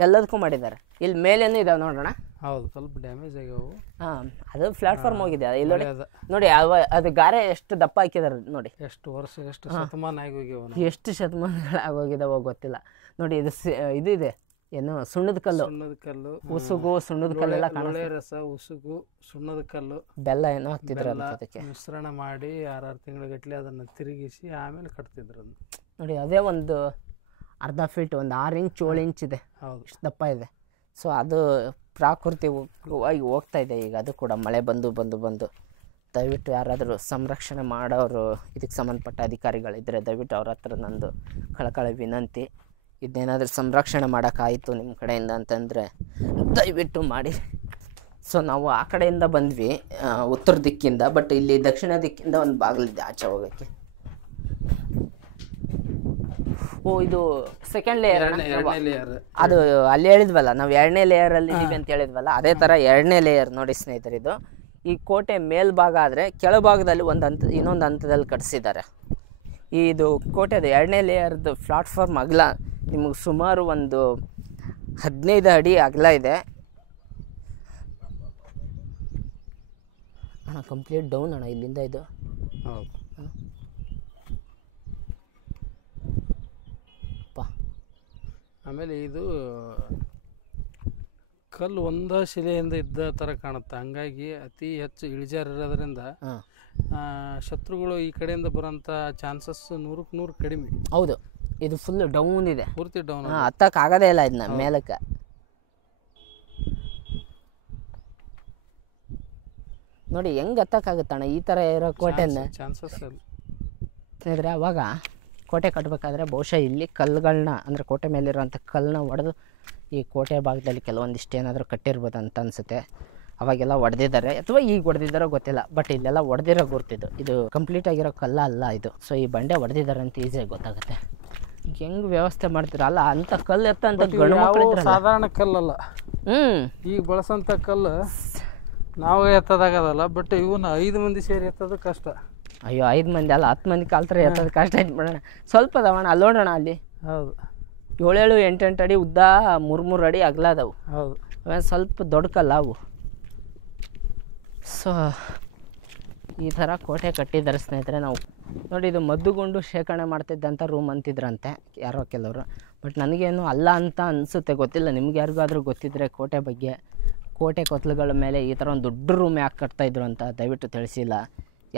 ಎಲ್ಲದಕ್ಕೂ ಮಾಡಿದ್ದಾರೆ. ಇಲ್ಲಿ ಮೇಲೇನು ಇದಾವೆ ನೋಡೋಣ. ಹೌದು, ಸ್ವಲ್ಪ ಡ್ಯಾಮೇಜ್ ಆಗ್ಯಾವು. ಹಾಂ, ಅದು ಪ್ಲಾಟ್ಫಾರ್ಮ್ ಹೋಗಿದೆ. ಇಲ್ಲಿ ನೋಡಿ ನೋಡಿ, ಅದು ಗಾರೆ ಎಷ್ಟು ದಪ್ಪ ಹಾಕಿದಾರೆ ನೋಡಿ, ಎಷ್ಟು ವರ್ಷ, ಎಷ್ಟು ಶತಮಾನ ಆಗೋಗ್ಯಾವ, ಎಷ್ಟು ಶತಮಾನಗಳು ಆಗೋಗಿದಾವೋ ಗೊತ್ತಿಲ್ಲ ನೋಡಿ. ಇದು ಇದೆ ಏನು ಸುಣ್ಣದ ಕಲ್ಲು, ಉಸುಗು, ಸುಣ್ಣದ ಕಲ್ಲೆಲ್ಲ ಲೋಳೆ ರಸ, ಉಸುಗು, ಸುಣ್ಣದ ಕಲ್ಲು, ಬೆಲ್ಲ ಏನೋ ಹಾಕ್ತಿದ್ರು ಅದಕ್ಕೆ ಮಿಶ್ರಣ ಮಾಡಿ 6 ತಿಂಗಳಗಟ್ಟಲೆ ಅದನ್ನು ತಿರುಗಿಸಿ ಆಮೇಲೆ ಕಟ್ತಿದ್ರು ಅದನ್ನು. ನೋಡಿ ಅದೇ ಒಂದು ಅರ್ಧ ಫೀಟ್, ಒಂದು 6 ಇಂಚ್ 7 ಇಂಚ್ ಇದೆ, ಹೌದು, ಇಷ್ಟು ದಪ್ಪ ಇದೆ. ಸೊ ಅದು ಪ್ರಾಕೃತಿಕವಾಗಿ ಹೋಗ್ತಾ ಇದೆ ಈಗ. ಅದು ಕೂಡ ಮಳೆ ಬಂದು ದಯವಿಟ್ಟು ಯಾರಾದರೂ ಸಂರಕ್ಷಣೆ ಮಾಡೋರು, ಇದಕ್ಕೆ ಸಂಬಂಧಪಟ್ಟ ಅಧಿಕಾರಿಗಳಿದ್ದರೆ ದಯವಿಟ್ಟು ಅವ್ರ ಹತ್ರ ನಂದು ಕಳಕಳಿ ವಿನಂತಿ. ಇದನ್ನೇನಾದರೂ ಸಂರಕ್ಷಣೆ ಮಾಡೋಕ್ಕಾಯಿತು ನಿಮ್ಮ ಕಡೆಯಿಂದ ಅಂತಂದರೆ ದಯವಿಟ್ಟು ಮಾಡಿ. ಸೊ ನಾವು ಆ ಕಡೆಯಿಂದ ಬಂದ್ವಿ, ಉತ್ತರ ದಿಕ್ಕಿಂದ. ಬಟ್ ಇಲ್ಲಿ ದಕ್ಷಿಣ ದಿಕ್ಕಿಂದ ಒಂದು ಬಾಗಿಲಿದೆ ಆಚೆ ಹೋಗೋಕ್ಕೆ. ಓ, ಇದು ಸೆಕೆಂಡ್ ಲೇಯರ್. ಅದು ಅಲ್ಲಿ ಹೇಳಿದ್ವಲ್ಲ ನಾವು 2ನೇ ಲೇಯರಲ್ಲಿ ಇದ್ದೀವಿ ಅಂತ ಹೇಳಿದ್ವಲ್ಲ, ಅದೇ ಥರ 2ನೇ ಲೇಯರ್ ನೋಡಿ ಸ್ನೇಹಿತರೆ. ಇದು ಈ ಕೋಟೆ ಮೇಲ್ಭಾಗ ಆದರೆ ಕೆಳಭಾಗದಲ್ಲಿ ಇನ್ನೊಂದು ಹಂತದಲ್ಲಿ ಕಟ್ಸಿದ್ದಾರೆ. ಇದು ಕೋಟೆದು 2ನೇ ಲೇಯರ್ದು ಪ್ಲಾಟ್ಫಾರ್ಮ್ ಅಗಲ ನಿಮಗೆ ಸುಮಾರು ಒಂದು 15 ಅಡಿ ಅಗಲ ಇದೆ ಅಣ್ಣ. ಕಂಪ್ಲೀಟ್ ಡೌನ್ ಅಣ್ಣ ಇಲ್ಲಿಂದ ಇದು. ಹೌದು, ಆಮೇಲೆ ಇದು ಕಲ್ಲು ಒಂದ ಶಿಲೆಯಿಂದ ಇದ್ದ ಥರ ಕಾಣುತ್ತೆ. ಹಂಗಾಗಿ ಅತಿ ಹೆಚ್ಚು ಇಳಿಜಾರಿರೋದ್ರಿಂದ ಶತ್ರುಗಳು ಈ ಕಡೆಯಿಂದ ಬರೋಂಥ ಚಾನ್ಸಸ್ 100ಕ್ಕೆ 100 ಕಡಿಮೆ. ಹೌದು, ಇದು ಫುಲ್ ಡೌನ್ ಇದೆ, ಪೂರ್ತಿ ಡೌನ್, ಹತ್ತಕ್ಕಾಗದೇ ಇಲ್ಲ ಇದನ್ನ ಮೇಲಕ್ಕೆ. ನೋಡಿ ಹೆಂಗೆ ಹತ್ತಕ್ಕಾಗುತ್ತಣ್ಣ ಈ ಥರ ಇರೋ ಕೋಟೆಯಿಂದ. ಚಾನ್ಸಸ್ ಸ್ನೇಹಿತರೆ, ಅವಾಗ ಕೋಟೆ ಕಟ್ಟಬೇಕಾದ್ರೆ ಬಹುಶಃ ಇಲ್ಲಿ ಕಲ್ಲುಗಳನ್ನ, ಅಂದರೆ ಕೋಟೆ ಮೇಲಿರೋಂಥ ಕಲ್ಲನ್ನ ಒಡೆದು ಈ ಕೋಟೆ ಭಾಗದಲ್ಲಿ ಕೆಲವೊಂದಿಷ್ಟು ಏನಾದರೂ ಕಟ್ಟಿರ್ಬೋದು ಅಂತ ಅನಿಸುತ್ತೆ. ಅವಾಗೆಲ್ಲ ಹೊಡೆದಿದ್ದಾರೆ, ಅಥವಾ ಈಗ ಹೊಡೆದಿದ್ದಾರೋ ಗೊತ್ತಿಲ್ಲ. ಬಟ್ ಇಲ್ಲೆಲ್ಲ ಹೊಡೆದಿರೋ ಗುರ್ತಿದ್ದು, ಇದು ಕಂಪ್ಲೀಟ್ ಆಗಿರೋ ಕಲ್ಲ ಅಲ್ಲ ಇದು. ಸೊ ಈ ಬಂಡೆ ಹೊಡೆದಿದ್ದಾರೆ ಅಂತ ಈಸಿಯಾಗಿ ಗೊತ್ತಾಗುತ್ತೆ. ಈಗ ಹೆಂಗೆ ವ್ಯವಸ್ಥೆ ಮಾಡ್ತೀರಲ್ಲ ಅಂಥ ಕಲ್ಲು ಎತ್ತಂತ ಸಾಧಾರಣ ಕಲ್ಲಲ್ಲ. ಈಗ ಬಳಸೋಂಥ ಕಲ್ಲು ನಾವು ಎತ್ತದಾಗದಲ್ಲ. ಬಟ್ ಇವನ್ನ 5 ಮಂದಿ ಸೇರಿ ಎತ್ತೋದು ಕಷ್ಟ. ಅಯ್ಯೋ, 5 ಮಂದಿ ಅಲ್ಲ, 10 ಮಂದಿ ಕಾಲ್ತರ ಎತ್ತೋದು ಕಷ್ಟ ಆಯ್ತು ಬಿಡೋಣ. ಸ್ವಲ್ಪ ಅದಾವಣ ಅಲ್ಲಿ ನೋಡೋಣ. ಅಲ್ಲಿ ಹೌದು 7 8 ಅಡಿ ಉದ್ದ, 3 ಅಡಿ ಅಗಲ ಅದಾವು. ಹೌದು, ಆಮೇಲೆ ಸ್ವಲ್ಪ ದೊಡ್ಡ ಕಲ್ಲ ಅವು. ಸೊ ಈ ಥರ ಕೋಟೆ ಕಟ್ಟಿದ್ದಾರೆ ಸ್ನೇಹಿತರೆ. ನಾವು ನೋಡಿ, ಇದು ಮದ್ದುಗುಂಡು ಶೇಖರಣೆ ಮಾಡ್ತಿದ್ದಂಥ ರೂಮ್ ಅಂತಿದ್ರಂತೆ ಯಾರೋ ಕೆಲವರು. ಬಟ್ ನನಗೇನು ಅಲ್ಲ ಅಂತ ಅನಿಸುತ್ತೆ, ಗೊತ್ತಿಲ್ಲ. ನಿಮ್ಗೆ ಯಾರಿಗಾದ್ರೂ ಗೊತ್ತಿದ್ದರೆ ಕೋಟೆ ಬಗ್ಗೆ, ಕೋಟೆ ಕೊತ್ತಲುಗಳ ಮೇಲೆ ಈ ಥರ ಒಂದು ದೊಡ್ಡ ರೂಮ್ ಯಾಕೆ ಕಟ್ತಾಯಿದ್ರು ಅಂತ ದಯವಿಟ್ಟು ತಿಳಿಸಿಲ್ಲ.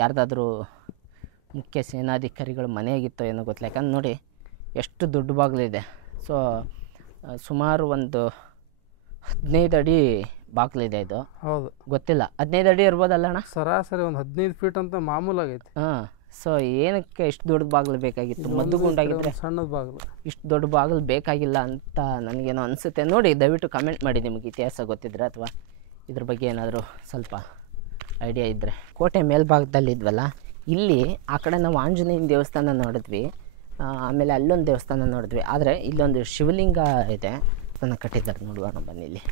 ಯಾರ್ದಾದ್ರೂ ಮುಖ್ಯ ಸೇನಾಧಿಕಾರಿಗಳು ಮನೆಯಾಗಿತ್ತೋ ಏನೋ ಗೊತ್ತಿಲ್ಲ. ಯಾಕಂದ್ರೆ ನೋಡಿ ಎಷ್ಟು ದೊಡ್ಡ ಬಾಗಿಲಿದೆ. ಸೊ ಸುಮಾರು ಒಂದು 15 ಅಡಿ ಬಾಗಿಲಿದೆ ಇದು. ಹೌದು, ಗೊತ್ತಿಲ್ಲ, 15 ಅಡಿ ಇರ್ಬೋದಲ್ಲ ಅಣ್ಣ? ಸರಾಸರಿ ಒಂದು 15 ಫೀಟ್ ಅಂತ ಮಾಮೂಲಾಗೈತೆ. ಸೊ ಏನಕ್ಕೆ ಇಷ್ಟು ದೊಡ್ಡ ಬಾಗಿಲು ಬೇಕಾಗಿತ್ತು? ಮದ್ದುಗುಂಡಾಗಿದ್ದರೆ ಸಣ್ಣದ ಬಾಗಿಲು, ಇಷ್ಟು ದೊಡ್ಡ ಬಾಗಿಲು ಬೇಕಾಗಿಲ್ಲ ಅಂತ ನನಗೇನೋ ಅನಿಸುತ್ತೆ. ನೋಡಿ ದಯವಿಟ್ಟು ಕಮೆಂಟ್ ಮಾಡಿ ನಿಮಗೆ ಇತಿಹಾಸ ಗೊತ್ತಿದ್ರೆ, ಅಥವಾ ಇದ್ರ ಬಗ್ಗೆ ಏನಾದರೂ ಸ್ವಲ್ಪ ಐಡಿಯಾ ಇದ್ದರೆ. ಕೋಟೆ ಮೇಲ್ಭಾಗದಲ್ಲಿದ್ವಲ್ಲ, ಇಲ್ಲಿ ಆ ಕಡೆ ನಾವು ಆಂಜನೇಯನ ದೇವಸ್ಥಾನ ನೋಡಿದ್ವಿ, ಆಮೇಲೆ ಅಲ್ಲೊಂದು ದೇವಸ್ಥಾನ ನೋಡಿದ್ವಿ. ಆದರೆ ಇಲ್ಲೊಂದು ಶಿವಲಿಂಗ ಇದೆ, ಅದನ್ನು ಕಟ್ಟಿದ್ದಾರೆ. ನೋಡುವ ಬನ್ನಿ. ಇಲ್ಲಿ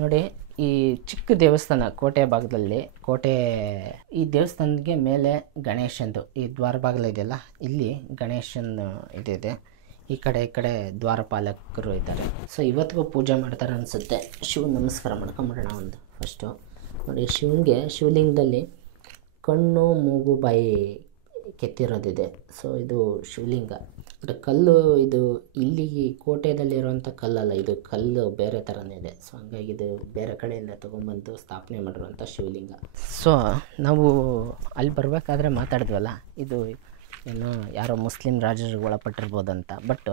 ನೋಡಿ, ಈ ಚಿಕ್ಕ ದೇವಸ್ಥಾನ ಕೋಟೆ ಭಾಗದಲ್ಲಿ, ಈ ದೇವಸ್ಥಾನಕ್ಕೆ ಮೇಲೆ ಗಣೇಶಂದು ಈ ದ್ವಾರ ಬಾಗಿಲು ಇದೆಯಲ್ಲ, ಇಲ್ಲಿ ಗಣೇಶನ್ ಇದಿದೆ. ಈ ಕಡೆ ದ್ವಾರಪಾಲಕರು ಇದ್ದಾರೆ. ಸೊ ಇವತ್ತಿಗೂ ಪೂಜೆ ಮಾಡ್ತಾರೆ ಅನಿಸುತ್ತೆ. ಶಿವನ ನಮಸ್ಕಾರ ಮಾಡ್ಕೊಂಬಿಡೋಣ ಒಂದು ಫಸ್ಟು. ನೋಡಿ, ಶಿವಲಿಂಗದಲ್ಲಿ ಕಣ್ಣು, ಮೂಗು, ಬಾಯಿ ಕೆತ್ತಿರೋದಿದೆ. ಸೊ ಇದು ಶಿವಲಿಂಗ. ಬಟ್ ಕಲ್ಲು ಇದು ಇಲ್ಲಿ ಕೋಟೆಯಲ್ಲಿರುವಂಥ ಕಲ್ಲಲ್ಲ, ಇದು ಕಲ್ಲು ಬೇರೆ ಥರನೇ ಇದೆ. ಸೊ ಹಂಗಾಗಿ ಇದು ಬೇರೆ ಕಡೆಯಿಂದ ತೊಗೊಂಬಂದು ಸ್ಥಾಪನೆ ಮಾಡಿರುವಂಥ ಶಿವಲಿಂಗ. ಸೊ ನಾವು ಅಲ್ಲಿ ಬರಬೇಕಾದ್ರೆ ಮಾತಾಡಿದ್ವಲ್ಲ, ಇದು ಏನು ಯಾರೋ ಮುಸ್ಲಿಂ ರಾಜರಿಗೆ ಒಳಪಟ್ಟಿರ್ಬೋದಂತ. ಬಟ್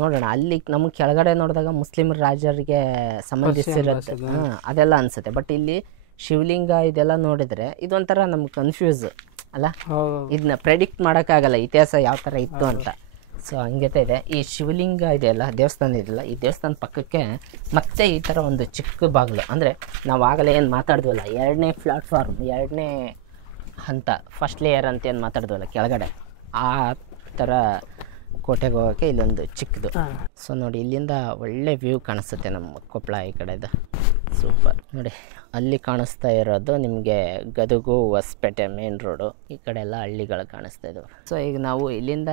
ನೋಡೋಣ, ಅಲ್ಲಿ ನಮಗೆ ಕೆಳಗಡೆ ನೋಡಿದಾಗ ಮುಸ್ಲಿಂ ರಾಜರಿಗೆ ಸಂಬಂಧಿಸಿರುತ್ತೆ ಅದೆಲ್ಲ ಅನಿಸುತ್ತೆ. ಬಟ್ ಇಲ್ಲಿ ಶಿವಲಿಂಗ ಇದೆಲ್ಲ ನೋಡಿದರೆ ಇದೊಂಥರ ನಮ್ಗೆ ಕನ್ಫ್ಯೂಸ್ ಅಲ್ಲ, ಇದನ್ನ ಪ್ರೆಡಿಕ್ಟ್ ಮಾಡೋಕ್ಕಾಗಲ್ಲ ಇತಿಹಾಸ ಯಾವ ಥರ ಇತ್ತು ಅಂತ. ಸೊ ಹಂಗೇತ ಇದೆ. ಈ ಶಿವಲಿಂಗ ಇದೆಯಲ್ಲ, ದೇವಸ್ಥಾನ ಇದೆಯಲ್ಲ, ಈ ದೇವಸ್ಥಾನ ಪಕ್ಕಕ್ಕೆ ಮತ್ತೆ ಈ ಥರ ಒಂದು ಚಿಕ್ಕ ಬಾಗಿಲು, ಅಂದರೆ ನಾವು ಆಗಲೇ ಏನು ಮಾತಾಡಿದ್ವಲ್ಲ 2ನೇ ಪ್ಲಾಟ್ಫಾರ್ಮ್, 2ನೇ ಹಂತ, ಫಸ್ಟ್ ಲೇಯರ್ ಅಂತ ಏನು ಮಾತಾಡಿದ್ವಲ್ಲ ಕೆಳಗಡೆ, ಆ ಥರ ಕೋಟೆಗೆ ಹೋಗೋಕ್ಕೆ ಇಲ್ಲೊಂದು ಚಿಕ್ಕದು. ಸೊ ನೋಡಿ, ಇಲ್ಲಿಂದ ಒಳ್ಳೆ ವ್ಯೂ ಕಾಣಿಸುತ್ತೆ ನಮ್ಮ ಕೊಪ್ಪಳ ಈ ಕಡೆದು. ಸೂಪರ್. ನೋಡಿ ಅಲ್ಲಿ ಕಾಣಿಸ್ತಾ ಇರೋದು ನಿಮಗೆ ಗದಗು ಹೊಸಪೇಟೆ ಮೇನ್ ರೋಡು. ಈ ಕಡೆ ಎಲ್ಲ ಹಳ್ಳಿಗಳು ಕಾಣಿಸ್ತಾ ಇದ್ದವು. ಸೊ ಈಗ ನಾವು ಇಲ್ಲಿಂದ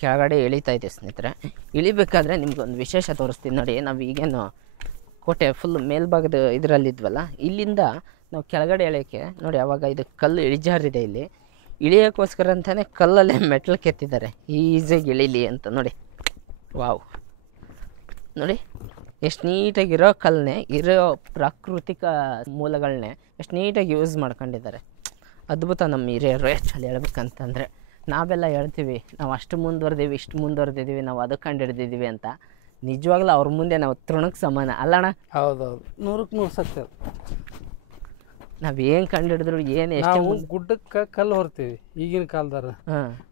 ಕೆಳಗಡೆ ಇಳಿತಾ ಇದ್ದೀವಿ ಸ್ನೇಹಿತರೆ. ಇಳಿಬೇಕಾದ್ರೆ ನಿಮ್ಗೊಂದು ವಿಶೇಷ ತೋರಿಸ್ತೀನಿ ನೋಡಿ. ನಾವು ಈಗೇನು ಕೋಟೆ ಫುಲ್ ಮೇಲ್ಭಾಗದ ಇದರಲ್ಲಿದ್ವಲ್ಲ, ಇಲ್ಲಿಂದ ನಾವು ಕೆಳಗಡೆ ಇಳಿಯೋಕ್ಕೆ ನೋಡಿ, ಆವಾಗ ಇದು ಕಲ್ಲು ಇಳಿಜಾರಿದೆ. ಇಲ್ಲಿ ಇಳಿಯೋಕ್ಕೋಸ್ಕರ ಅಂತಲೇ ಕಲ್ಲಲ್ಲೇ ಮೆಟ್ಲು ಕೆತ್ತಿದ್ದಾರೆ, ಈಸಿಯಾಗಿ ಇಳೀಲಿ ಅಂತ. ನೋಡಿ, ವಾವ್, ನೋಡಿ ಎಷ್ಟು ನೀಟಾಗಿರೋ ಕಲ್ಲನ್ನೇ ಇರೋ ಪ್ರಾಕೃತಿಕ ಮೂಲಗಳನ್ನೇ ಎಷ್ಟು ನೀಟಾಗಿ ಯೂಸ್ ಮಾಡ್ಕೊಂಡಿದ್ದಾರೆ. ಅದ್ಭುತ ನಮ್ಮ ಹಿರಿಯರು ಆ್ಯಕ್ಚುಲಿ ಹೇಳ್ಬೇಕಂತಂದರೆ. ನಾವೆಲ್ಲ ಹೇಳ್ತೀವಿ ನಾವು ಅಷ್ಟು ಮುಂದುವರೆದೀವಿ, ಇಷ್ಟು ಮುಂದುವರೆದಿದ್ದೀವಿ, ನಾವು ಅದು ಕಂಡು ಹಿಡ್ದಿದ್ದೀವಿ ಅಂತ. ನಿಜವಾಗ್ಲೂ ಅವ್ರ ಮುಂದೆ ನಾವು ತೃಣಕ್ಕೆ ಸಮಾನ ಅಲ್ಲಣ್ಣ? ಹೌದೌದು, 100% ಸತ್ಯ. ನಾವು ಏನು ಕಂಡು ಹಿಡಿದ್ರು ಏನು ನಾವು ಗುಡ್ಡಕ್ಕೆ ಕಲ್ಲು ಹೊರ್ತೀವಿ ಈಗಿನ ಕಾಲದಾರ.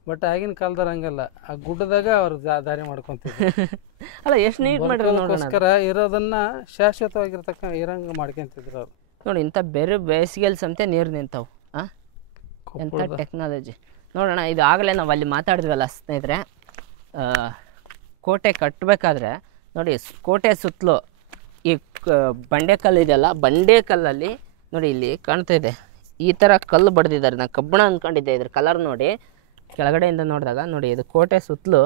ಬಟ್ ಆಗಿನ ಕಾಲದಾರ ಹಂಗಲ್ಲ, ಆ ಗುಡ್ಡದಾಗ ಅವ್ರು ದಾರಿ ಮಾಡ್ಕೊಂತಿದ್ರು. ಅಲ್ಲ ಎಷ್ಟು ನೀಟ್ ಮಾಡಿರೋದಕ್ಕೋಸ್ಕರ ಇರೋದನ್ನ ಶಾಶ್ವತವಾಗಿರ್ತಕ್ಕ ಇರಂಗ ಮಾಡ್ಕೊಂತಿದ್ರು ಅವ್ರು. ನೋಡಿ ಇಂಥ ಬೇರೆ ಬೇಸಿಗೆಯಲ್ಲಿ ಸಮೇತ ನೀರು ನಿಂತಾವು. ಎಂಥ ಟೆಕ್ನಾಲಜಿ ನೋಡೋಣ. ಇದು ಆಗಲೇ ನಾವು ಅಲ್ಲಿ ಮಾತಾಡಿದ್ವಲ್ಲ ಸ್ನೇಹಿತರೆ, ಕೋಟೆ ಕಟ್ಟಬೇಕಾದ್ರೆ ನೋಡಿ ಕೋಟೆ ಸುತ್ತಲೂ ಈ ಬಂಡೆಕಲ್ಲು ಇದೆಯಲ್ಲ, ಬಂಡೆಕಲ್ಲಲ್ಲಿ ನೋಡಿ ಇಲ್ಲಿ ಕಾಣ್ತಾ ಇದೆ ಈ ಥರ ಕಲ್ಲು ಬಡ್ದಿದ್ದಾರೆ. ನಾನು ಕಬ್ಬಣ ಅಂದ್ಕೊಂಡಿದ್ದೆ, ಇದ್ರ ಕಲರ್ ನೋಡಿ ಕೆಳಗಡೆಯಿಂದ ನೋಡಿದಾಗ ನೋಡಿ ಇದು ಕೋಟೆ ಸುತ್ತಲೂ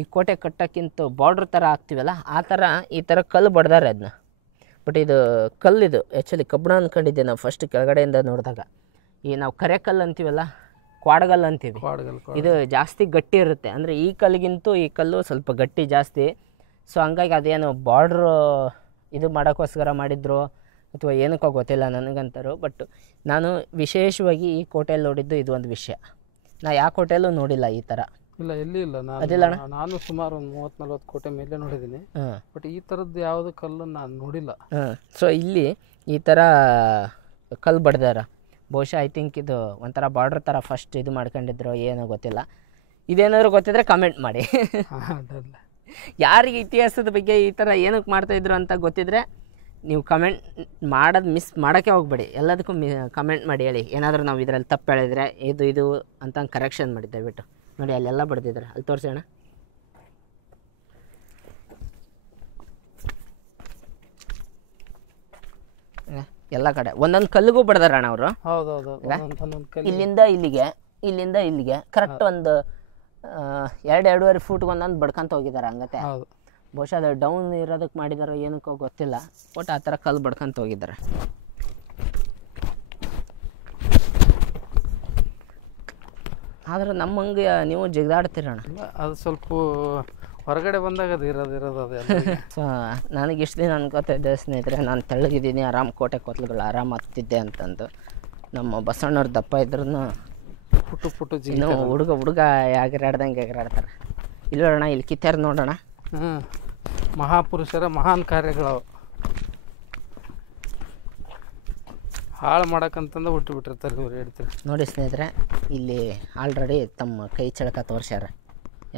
ಈ ಕೋಟೆ ಕಟ್ಟೋಕ್ಕಿಂತ ಬಾರ್ಡ್ರ್ ಥರ ಹಾಕ್ತೀವಲ್ಲ ಆ ಥರ ಈ ಥರ ಕಲ್ಲು ಬಡ್ದಾರೆ ಅದನ್ನ. ಬಟ್ ಇದು ಕಲ್ಲಿದು ಆ್ಯಕ್ಚುಲಿ ಕಬ್ಬಣ ಅಂದ್ಕೊಂಡಿದ್ದೆ ನಾವು ಫಸ್ಟ್ ಕೆಳಗಡೆಯಿಂದ ನೋಡಿದಾಗ. ಈ ನಾವು ಕರೆ ಕಲ್ಲು ಅಂತೀವಲ್ಲ, ಕ್ವಾಡ್ಗಲ್ಲು ಅಂತೀವಿ, ಇದು ಜಾಸ್ತಿ ಗಟ್ಟಿ ಇರುತ್ತೆ. ಅಂದರೆ ಈ ಕಲ್ಲಿಗಿಂತೂ ಈ ಕಲ್ಲು ಸ್ವಲ್ಪ ಗಟ್ಟಿ ಜಾಸ್ತಿ. ಸೊ ಹಂಗಾಗಿ ಅದೇನು ಬಾರ್ಡ್ರು ಇದು ಮಾಡೋಕ್ಕೋಸ್ಕರ ಮಾಡಿದ್ರು ಅಥವಾ ಏನಕ್ಕೋ ಗೊತ್ತಿಲ್ಲ ನನಗಂತಾರು. ಬಟ್ ನಾನು ವಿಶೇಷವಾಗಿ ಈ ಕೋಟೆಯಲ್ಲಿ ನೋಡಿದ್ದು ಇದು ಒಂದು ವಿಷಯ. ನಾ ಯಾವ ಕೋಟೆಯಲ್ಲೂ ನೋಡಿಲ್ಲ ಈ ಥರ. ಇಲ್ಲ, ಎಲ್ಲಿ ಇಲ್ಲ. ನಾನು ಸುಮಾರು ಒಂದು 30-40 ಕೋಟೆ ಮೇಲೆ ನೋಡಿದ್ದೀನಿ. ಬಟ್ ಈ ಥರದ್ದು ಯಾವುದು ಕಲ್ಲು ನಾನು ನೋಡಿಲ್ಲ. ಸೊ ಇಲ್ಲಿ ಈ ಥರ ಕಲ್ಲು ಬಡ್ದಾರ. ಬಹುಶಃ ಐ ಥಿಂಕ್ ಇದು ಒಂಥರ ಬಾರ್ಡ್ರ್ ಥರ ಫಸ್ಟ್ ಇದು ಮಾಡ್ಕೊಂಡಿದ್ರು, ಏನೋ ಗೊತ್ತಿಲ್ಲ. ಇದೇನಾದರೂ ಗೊತ್ತಿದ್ರೆ ಕಮೆಂಟ್ ಮಾಡಿ. ಯಾರಿಗೆ ಇತಿಹಾಸದ ಬಗ್ಗೆ ಈ ಥರ ಏನಕ್ಕೆ ಮಾಡ್ತಾಯಿದ್ರು ಅಂತ ಗೊತ್ತಿದ್ರೆ ನೀವು ಕಮೆಂಟ್ ಮಾಡೋದು ಮಿಸ್ ಮಾಡೋಕ್ಕೆ ಹೋಗ್ಬೇಡಿ. ಎಲ್ಲದಕ್ಕೂ ಕಮೆಂಟ್ ಮಾಡಿ ಹೇಳಿ. ಏನಾದರೂ ನಾವು ಇದರಲ್ಲಿ ತಪ್ಪು ಹೇಳಿದ್ರೆ ಇದು ಅಂತ ಕರೆಕ್ಷನ್ ಮಾಡಿ ದಯವಿಟ್ಟು. ನೋಡಿ ಅಲ್ಲೆಲ್ಲ ಬಡ್ದಿದ್ದಾರೆ, ಅಲ್ಲಿ ತೋರಿಸೋಣ. ಎಲ್ಲ ಕಡೆ ಒಂದೊಂದು ಕಲ್ಲಿಗೂ ಬಡ್ದಾರಣ್ಣ ಅವರು. ಇಲ್ಲಿಂದ ಇಲ್ಲಿಗೆ ಕರೆಕ್ಟ್ ಒಂದು 2-2.5 ಫೂಟ್ಗೆ ಒಂದೊಂದು ಬಡ್ಕೊಂತ ಹೋಗಿದ್ದಾರೆ ಹಂಗತೆ. ಬಹುಶಃ ಅದು ಡೌನ್ ಇರೋದಕ್ಕೆ ಮಾಡಿದಾರೋ ಏನಕ್ಕೋ ಗೊತ್ತಿಲ್ಲ. ಒಟ್ಟು ಆ ಥರ ಕಲ್ಲು ಬಡ್ಕೊಂತ ಹೋಗಿದ್ದಾರೆ. ಆದ್ರೆ ನಮ್ಮಂಗೆ ನೀವು ಜಿಗಿದಾಡ್ತೀರಣ್ಣ. ಅದು ಸ್ವಲ್ಪ ಹೊರಗಡೆ ಬಂದಾಗ ಅದು ಇರೋದು. ಸೊ ನನಗೆ ಇಷ್ಟು ದಿನ ಅನ್ಕೋತಿದ್ದೆ ಸ್ನೇಹಿತರೆ, ನಾನು ತೆಳ್ಳಗಿದ್ದೀನಿ, ಆರಾಮ್ ಕೋಟೆ ಕೊತ್ಲುಗಳು ಆರಾಮ್ ಹತ್ತಿದ್ದೆ ಅಂತಂದು. ನಮ್ಮ ಬಸವಣ್ಣವ್ರು ದಪ್ಪ ಇದ್ರೂ ಪುಟ್ಟು ಇನ್ನೂ ಹುಡುಗ ಎಗರಾಡ್ದಂಗೆ ಎಗರಾಡ್ತಾರೆ. ಇಲ್ಲಿ ನೋಡೋಣ, ಇಲ್ಲಿ ಕಿತ್ತಾರ ನೋಡೋಣ. ಮಹಾಪುರುಷರ ಮಹಾನ್ ಕಾರ್ಯಗಳು ಹಾಳು ಮಾಡಕ್ಕಂತಂದು ಬಿಟ್ಟಿರ್ತಾರೆ ಇವ್ರು ಹೇಳ್ತಾರೆ. ನೋಡಿ ಸ್ನೇಹಿತರೆ, ಇಲ್ಲಿ ಆಲ್ರೆಡಿ ತಮ್ಮ ಕೈ ಚಳಕ ತೋರ್ಸ್ಯಾರ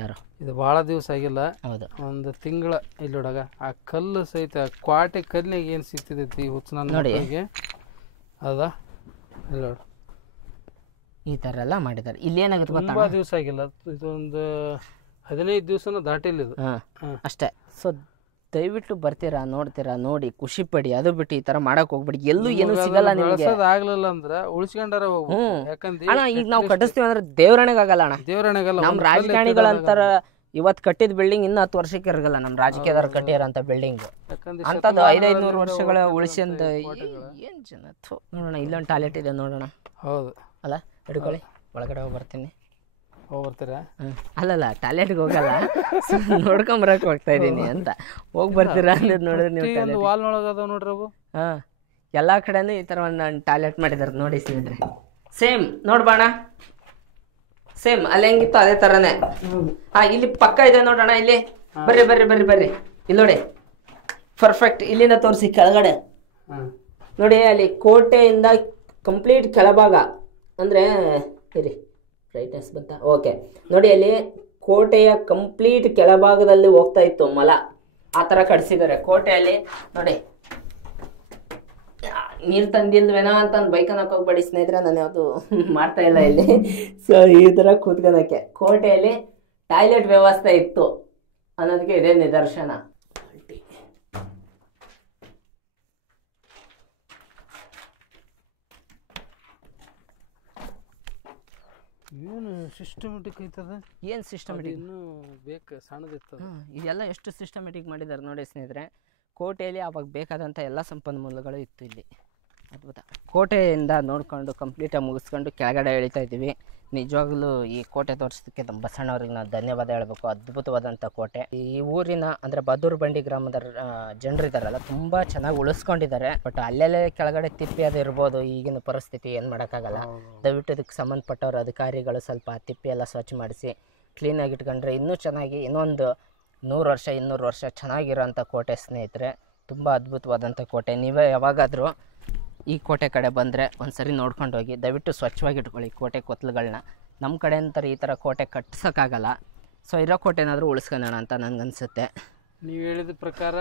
ಯಾರು. ಇದು ಭಾಳ ದಿವಸ ಆಗಿಲ್ಲ, ಹೌದು, ಒಂದು ತಿಂಗಳ. ಇಲ್ಲಿ ನೋಡಾಗ ಆ ಕಲ್ಲು ಸಹಿತ ಕ್ವಾಟೆ ಕಲ್ಲಿನಾಗ ಏನು ಸಿಗ್ತಿದ್ದೈತಿ ಹುಚ್ಚ ನೋಡಿ ಅದ. ಇಲ್ಲಿ ನೋಡು ಈ ಥರ ಎಲ್ಲ ಮಾಡಿದ್ದಾರೆ. ಇಲ್ಲಿ ಏನಾಗುತ್ತೆ ಗೊತ್ತಾ, ತುಂಬ ದಿವಸ ಆಗಿಲ್ಲ, ಇದೊಂದು 15 ದಿವಸನೂ ದಾಟಿಲ್ಲ ಇದು ಅಷ್ಟೇ. ಸೊ ದಯವಿಟ್ಟು ಬರ್ತೀರಾ, ನೋಡ್ತೀರಾ, ನೋಡಿ ಖುಷಿ ಪಡಿ. ಅದು ಬಿಟ್ಟು ಈ ತರ ಮಾಡಕ್ ಹೋಗ್ಬಿಡಿ, ಎಲ್ಲೂ ಏನು ಸಿಗಲ್ಲ ನಿಮಗೆ. ಆಗ್ಲಿಲ್ಲ ಅಂದ್ರೆ ಉಳಿಸ್ಕೊಂಡಾರ ಹೋಗ್ಬೇಕು. ಯಾಕಂದ್ರೆ ಅಣ್ಣ ಈಗ ನಾವು ಕಟ್ಟಿಸ್ತೀವಿ ಅಂದ್ರೆ ದೇವ್ರಣೆಗೆ ಆಗಲ್ಲ ಅಣ್ಣ, ದೇವ್ರಣೆಗಲ್ಲ. ನಮ್ ರಾಜಕಾರಣಿಗಳಂತಾರ ಇವತ್ತು ಕಟ್ಟಿದ ಬಿಲ್ಡಿಂಗ್ ಇನ್ನು 10 ವರ್ಷಕ್ಕೆ ಇರಗಲ್ಲ. ನಮ್ ರಾಜಕೀಯದವ್ರು ಕಟ್ಟಿರೋಂಥ ಬಿಲ್ಡಿಂಗ್ ಅಂತದ್ದು 500-500 ವರ್ಷಗಳ ಉಳಿಸಿಂದ ಏನ್ ಜನ. ನೋಡೋಣ, ಇಲ್ಲೊಂದು ಟಾಯ್ಲೆಟ್ ಇದೆ ನೋಡೋಣ. ಹೌದು ಅಲ್ಲ, ಹಿಡ್ಕೊಳ್ಳಿ, ಒಳಗಡೆ ಹೋಗಿ ಬರ್ತೀನಿ. ಬರ್ತೀರಾ? ಅಲ್ಲಲ್ಲ, ಟಾಯ್ಲೆಟ್ಗೆ ಹೋಗಲ್ಲ, ನೋಡ್ಕೊಂಬರಕ್ ಹೋಗ್ತಾ ಇದ್ದೀನಿ ಅಂತ. ಹೋಗಿ ಬರ್ತೀರಾ ಅಂದ್ರೆ ನೋಡಿದ್ರೆ ನೀವು ವಾಲ್ ಒಳಗದ ನೋಡ್ರಿ ಅವು. ಎಲ್ಲಾ ಕಡೆನೂ ಈ ತರ ಒಂದು ಟಾಯ್ಲೆಟ್ ಮಾಡಿದಾರೆ ನೋಡಿ ಸ್ನೇಹಿತರೆ. ಸೇಮ್ ನೋಡ್ಬಾಣ, ಸೇಮ್ ಅಲ್ಲಿ ಹೆಂಗಿತ್ತು ಅದೇ ತರನೇ. ಇಲ್ಲಿ ಪಕ್ಕ ಇದೆ ನೋಡೋಣ. ಇಲ್ಲಿ ಬರ್ರಿ ಬರ್ರಿ ಬರ್ರಿ ಬರ್ರಿ, ಇಲ್ಲಿ ನೋಡಿ ಪರ್ಫೆಕ್ಟ್. ಇಲ್ಲಿಂದ ತೋರಿಸಿ ಕೆಳಗಡೆ ನೋಡಿ, ಅಲ್ಲಿ ಕೋಟೆಯಿಂದ ಕಂಪ್ಲೀಟ್ ಕೆಳಭಾಗ ಅಂದ್ರೆ ಇರಿ ಬ್ರೈಟ್ನೆಸ್ ಬಂತ. ಓಕೆ ನೋಡಿ, ಅಲ್ಲಿ ಕೋಟೆಯ ಕಂಪ್ಲೀಟ್ ಕೆಳಭಾಗದಲ್ಲಿ ಹೋಗ್ತಾ ಇತ್ತು ಮಲ. ಆ ಥರ ಕಟ್ಸಿದ್ದಾರೆ ಕೋಟೆಯಲ್ಲಿ ನೋಡಿ. ನೀರು ತಂದಿಲ್ವೇನೋ ಅಂತ ಬೈಕನ್ನಕ್ಕೆ ಹೋಗ್ಬೇಡಿ ಸ್ನೇಹಿತರೆ, ನಾನು ಯಾವುದು ಮಾಡ್ತಾ ಇಲ್ಲ ಇಲ್ಲಿ. ಸೊ ಈ ಥರ ಕೂತ್ಕೊಳಕ್ಕೆ ಕೋಟೆಯಲ್ಲಿ ಟಾಯ್ಲೆಟ್ ವ್ಯವಸ್ಥೆ ಇತ್ತು ಅನ್ನೋದಕ್ಕೆ ಇದೇ ನಿದರ್ಶನ. ಏನು ಸಿಸ್ಟಮೆಟಿಕ್ ಐತದ, ಏನು ಸಿಸ್ಟಮೆಟಿಕ್, ಇನ್ನೂ ಬೇಕು ಸಣ್ಣದಿರ್ತದೆ. ಇದೆಲ್ಲ ಎಷ್ಟು ಸಿಸ್ಟಮೆಟಿಕ್ ಮಾಡಿದ್ದಾರೆ ನೋಡಿ ಸ್ನೇಹಿತರೆ. ಕೋಟೆಯಲ್ಲಿ ಅವಾಗ ಬೇಕಾದಂಥ ಎಲ್ಲ ಸಂಪನ್ಮೂಲಗಳು ಇತ್ತು ಇಲ್ಲಿ. ಅದ್ಭುತ. ಕೋಟೆಯಿಂದ ನೋಡ್ಕೊಂಡು ಕಂಪ್ಲೀಟಾಗಿ ಮುಗಿಸ್ಕೊಂಡು ಕೆಳಗಡೆ ಇಳಿತಾ ಇದ್ದೀವಿ. ನಿಜವಾಗ್ಲೂ ಈ ಕೋಟೆ ತೋರಿಸೋದಕ್ಕೆ ನಮ್ಮ ಬಸಣ್ಣವ್ರಿಗೆ ನಾವು ಧನ್ಯವಾದ ಹೇಳಬೇಕು. ಅದ್ಭುತವಾದಂಥ ಕೋಟೆ. ಈ ಊರಿನ ಅಂದರೆ ಬದೂರು ಬಂಡಿ ಗ್ರಾಮದ ಜನರಿದ್ದಾರಲ್ಲ ತುಂಬ ಚೆನ್ನಾಗಿ ಉಳಿಸ್ಕೊಂಡಿದ್ದಾರೆ. ಬಟ್ ಅಲ್ಲೆಲ್ಲೇ ಕೆಳಗಡೆ ತಿಪ್ಪಿ ಅದು ಇರ್ಬೋದು. ಈಗಿನ ಪರಿಸ್ಥಿತಿ ಏನು ಮಾಡೋಕ್ಕಾಗಲ್ಲ. ದಯವಿಟ್ಟು ಇದಕ್ಕೆ ಸಂಬಂಧಪಟ್ಟವ್ರ ಅಧಿಕಾರಿಗಳು ಸ್ವಲ್ಪ ತಿಪ್ಪಿ ಎಲ್ಲ ಸ್ವಚ್ಛ ಮಾಡಿಸಿ ಕ್ಲೀನಾಗಿ ಇಟ್ಕೊಂಡ್ರೆ ಇನ್ನೂ ಚೆನ್ನಾಗಿ ಇನ್ನೊಂದು 100 ವರ್ಷ 200 ವರ್ಷ ಚೆನ್ನಾಗಿರೋಂಥ ಕೋಟೆ ಸ್ನೇಹಿತರೆ. ತುಂಬ ಅದ್ಭುತವಾದಂಥ ಕೋಟೆ. ನೀವೇ ಯಾವಾಗಾದರೂ ಈ ಕೋಟೆ ಕಡೆ ಬಂದರೆ ಒಂದು ಸರಿ ನೋಡ್ಕೊಂಡು ಹೋಗಿ. ದಯವಿಟ್ಟು ಸ್ವಚ್ಛವಾಗಿ ಇಟ್ಕೊಳ್ಳಿ ಕೋಟೆ ಕೊತ್ತಲುಗಳನ್ನ. ನಮ್ಮ ಕಡೆ ಅಂತಾರೆ ಈ ಥರ ಕೋಟೆ ಕಟ್ಸೋಕ್ಕಾಗಲ್ಲ. ಸೊ ಇರೋ ಕೋಟೆ ಏನಾದರೂ ಉಳಿಸ್ಕೊಳ್ಳೋಣ ಅಂತ ನನಗನ್ಸುತ್ತೆ. ನೀವು ಹೇಳಿದ ಪ್ರಕಾರ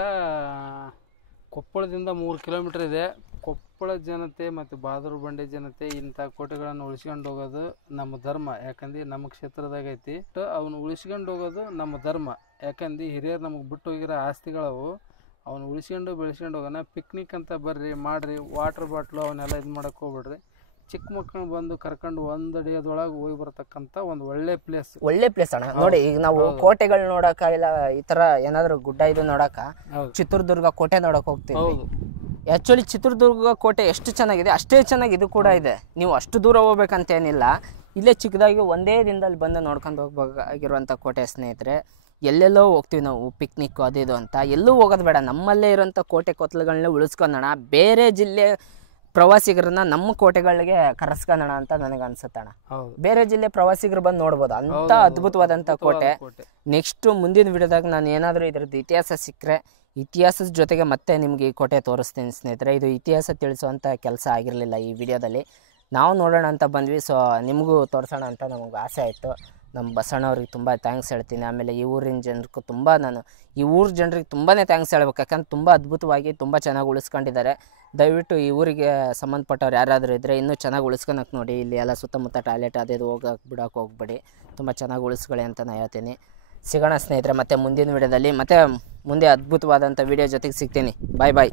ಕೊಪ್ಪಳದಿಂದ 3 ಕಿಲೋಮೀಟ್ರ್ ಇದೆ. ಕೊಪ್ಪಳ ಜನತೆ ಮತ್ತು ಬಹದ್ದೂರು ಬಂಡೆ ಜನತೆ ಇಂಥ ಕೋಟೆಗಳನ್ನು ಉಳಿಸ್ಕೊಂಡು ಹೋಗೋದು ನಮ್ಮ ಧರ್ಮ. ಯಾಕಂದ್ರೆ ನಮ್ಮ ಕ್ಷೇತ್ರದಾಗ ಐತಿ. ಅವನು ಉಳಿಸ್ಕೊಂಡು ಹೋಗೋದು ನಮ್ಮ ಧರ್ಮ. ಯಾಕಂದ್ರೆ ಹಿರಿಯರು ನಮಗೆ ಬಿಟ್ಟು ಹೋಗಿರೋ ಆಸ್ತಿಗಳವು. ಅವನು ಉಳಿಸ್ಕೊಂಡು ಬೆಳೆಸ್ಕೊಂಡು ಹೋಗೋಣ. ಪಿಕ್ನಿಕ್ ಅಂತ ಬರ್ರಿ ಮಾಡಿರಿ. ವಾಟ್ರ್ ಬಾಟ್ಲು ಅವನ್ನೆಲ್ಲ ಇದು ಮಾಡೋಕ್ಕೆ ಹೋಗ್ಬಿಡ್ರಿ. ಚಿಕ್ಕ ಮಕ್ಕಳು ಬಂದು ಕರ್ಕೊಂಡು ಒಂದು ಡೇದೊಳಗೆ ಹೋಗಿ ಬರ್ತಕ್ಕಂಥ ಒಂದು ಒಳ್ಳೆ ಪ್ಲೇಸ್ ಅಣ್ಣ. ನೋಡಿ ಈಗ ನಾವು ಕೋಟೆಗಳು ನೋಡಕ ಇಲ್ಲ ಈ ತರ ಏನಾದ್ರು ಗುಡ್ಡ ಇದು ನೋಡಕ ಚಿತ್ರದುರ್ಗ ಕೋಟೆ ನೋಡಕ್ ಹೋಗ್ತೀವಿ. ಆಕ್ಚುಲಿ ಚಿತ್ರದುರ್ಗ ಕೋಟೆ ಎಷ್ಟು ಚೆನ್ನಾಗಿದೆ ಅಷ್ಟೇ ಚೆನ್ನಾಗಿ ಇದು ಕೂಡ ಇದೆ. ನೀವು ಅಷ್ಟು ದೂರ ಹೋಗ್ಬೇಕಂತ ಏನಿಲ್ಲ. ಇಲ್ಲೇ ಚಿಕ್ಕದಾಗಿ ಒಂದೇ ದಿನದಲ್ಲಿ ಬಂದು ನೋಡ್ಕೊಂಡು ಹೋಗ್ಬೇಕಾಗಿರುವಂಥ ಕೋಟೆ ಸ್ನೇಹಿತರೆ. ಎಲ್ಲೆಲ್ಲೋ ಹೋಗ್ತೀವಿ ನಾವು ಪಿಕ್ನಿಕ್ ಅದು ಇದು ಅಂತ. ಎಲ್ಲೂ ಹೋಗೋದು ಬೇಡ. ನಮ್ಮಲ್ಲೇ ಇರೋಂಥ ಕೋಟೆ ಕೊತ್ತಲುಗಳನ್ನೇ ಉಳಿಸ್ಕೊಂಡೋಣ. ಬೇರೆ ಜಿಲ್ಲೆ ಪ್ರವಾಸಿಗರನ್ನ ನಮ್ಮ ಕೋಟೆಗಳಿಗೆ ಕರೆಸ್ಕೊಳ್ಳೋಣ ಅಂತ ನನಗೆ ಅನ್ಸುತ್ತಣ್ಣ. ಬೇರೆ ಜಿಲ್ಲೆ ಪ್ರವಾಸಿಗರು ಬಂದು ನೋಡ್ಬೋದು ಅಂತ ಅದ್ಭುತವಾದಂಥ ಕೋಟೆ. ನೆಕ್ಸ್ಟ್ ಮುಂದಿನ ವಿಡಿಯೋದಾಗ ನಾನು ಏನಾದರೂ ಇದ್ರದ್ದು ಇತಿಹಾಸ ಸಿಕ್ಕರೆ ಇತಿಹಾಸದ ಜೊತೆಗೆ ಮತ್ತೆ ನಿಮಗೆ ಈ ಕೋಟೆ ತೋರಿಸ್ತೀನಿ ಸ್ನೇಹಿತರೆ. ಇದು ಇತಿಹಾಸ ತಿಳಿಸುವಂಥ ಕೆಲಸ ಆಗಿರಲಿಲ್ಲ ಈ ವಿಡಿಯೋದಲ್ಲಿ. ನಾವು ನೋಡೋಣ ಅಂತ ಬಂದ್ವಿ. ಸೊ ನಿಮಗೂ ತೋರಿಸೋಣ ಅಂತ ನಮಗೆ ಆಸೆ ಆಯಿತು. ನಮ್ಮ ಬಸಣ್ಣವ್ರಿಗೆ ತುಂಬ ಥ್ಯಾಂಕ್ಸ್ ಹೇಳ್ತೀನಿ. ಆಮೇಲೆ ಈ ಊರಿನ ಜನರಿಗೂ ಈ ಊರ ಜನರಿಗೆ ತುಂಬಾ ಥ್ಯಾಂಕ್ಸ್ ಹೇಳ್ಬೇಕು. ಯಾಕಂದ್ರೆ ತುಂಬ ಅದ್ಭುತವಾಗಿ ತುಂಬ ಚೆನ್ನಾಗಿ ಉಳಿಸ್ಕೊಂಡಿದ್ದಾರೆ. ದಯವಿಟ್ಟು ಈ ಊರಿಗೆ ಸಂಬಂಧಪಟ್ಟವ್ರು ಯಾರಾದರೂ ಇದ್ದರೆ ಇನ್ನೂ ಚೆನ್ನಾಗಿ ಉಳಿಸ್ಕೊಳಕ್ಕೆ ನೋಡಿ. ಇಲ್ಲಿ ಎಲ್ಲ ಸುತ್ತಮುತ್ತ ಟಾಯ್ಲೆಟ್ ಅದೇದು ಬಿಡೋಕೆ ಹೋಗ್ಬೇಡಿ. ತುಂಬ ಚೆನ್ನಾಗಿ ಉಳಿಸ್ಕೊಳ್ಳಿ ಅಂತ ನಾನು ಹೇಳ್ತೀನಿ. ಸಿಗೋಣ ಸ್ನೇಹಿತರೆ ಮತ್ತೆ ಮುಂದಿನ ವಿಡಿಯೋದಲ್ಲಿ. ಮತ್ತೆ ಮುಂದೆ ಅದ್ಭುತವಾದಂಥ ವಿಡಿಯೋ ಜೊತೆಗೆ ಸಿಗ್ತೀನಿ. ಬಾಯ್ ಬಾಯ್.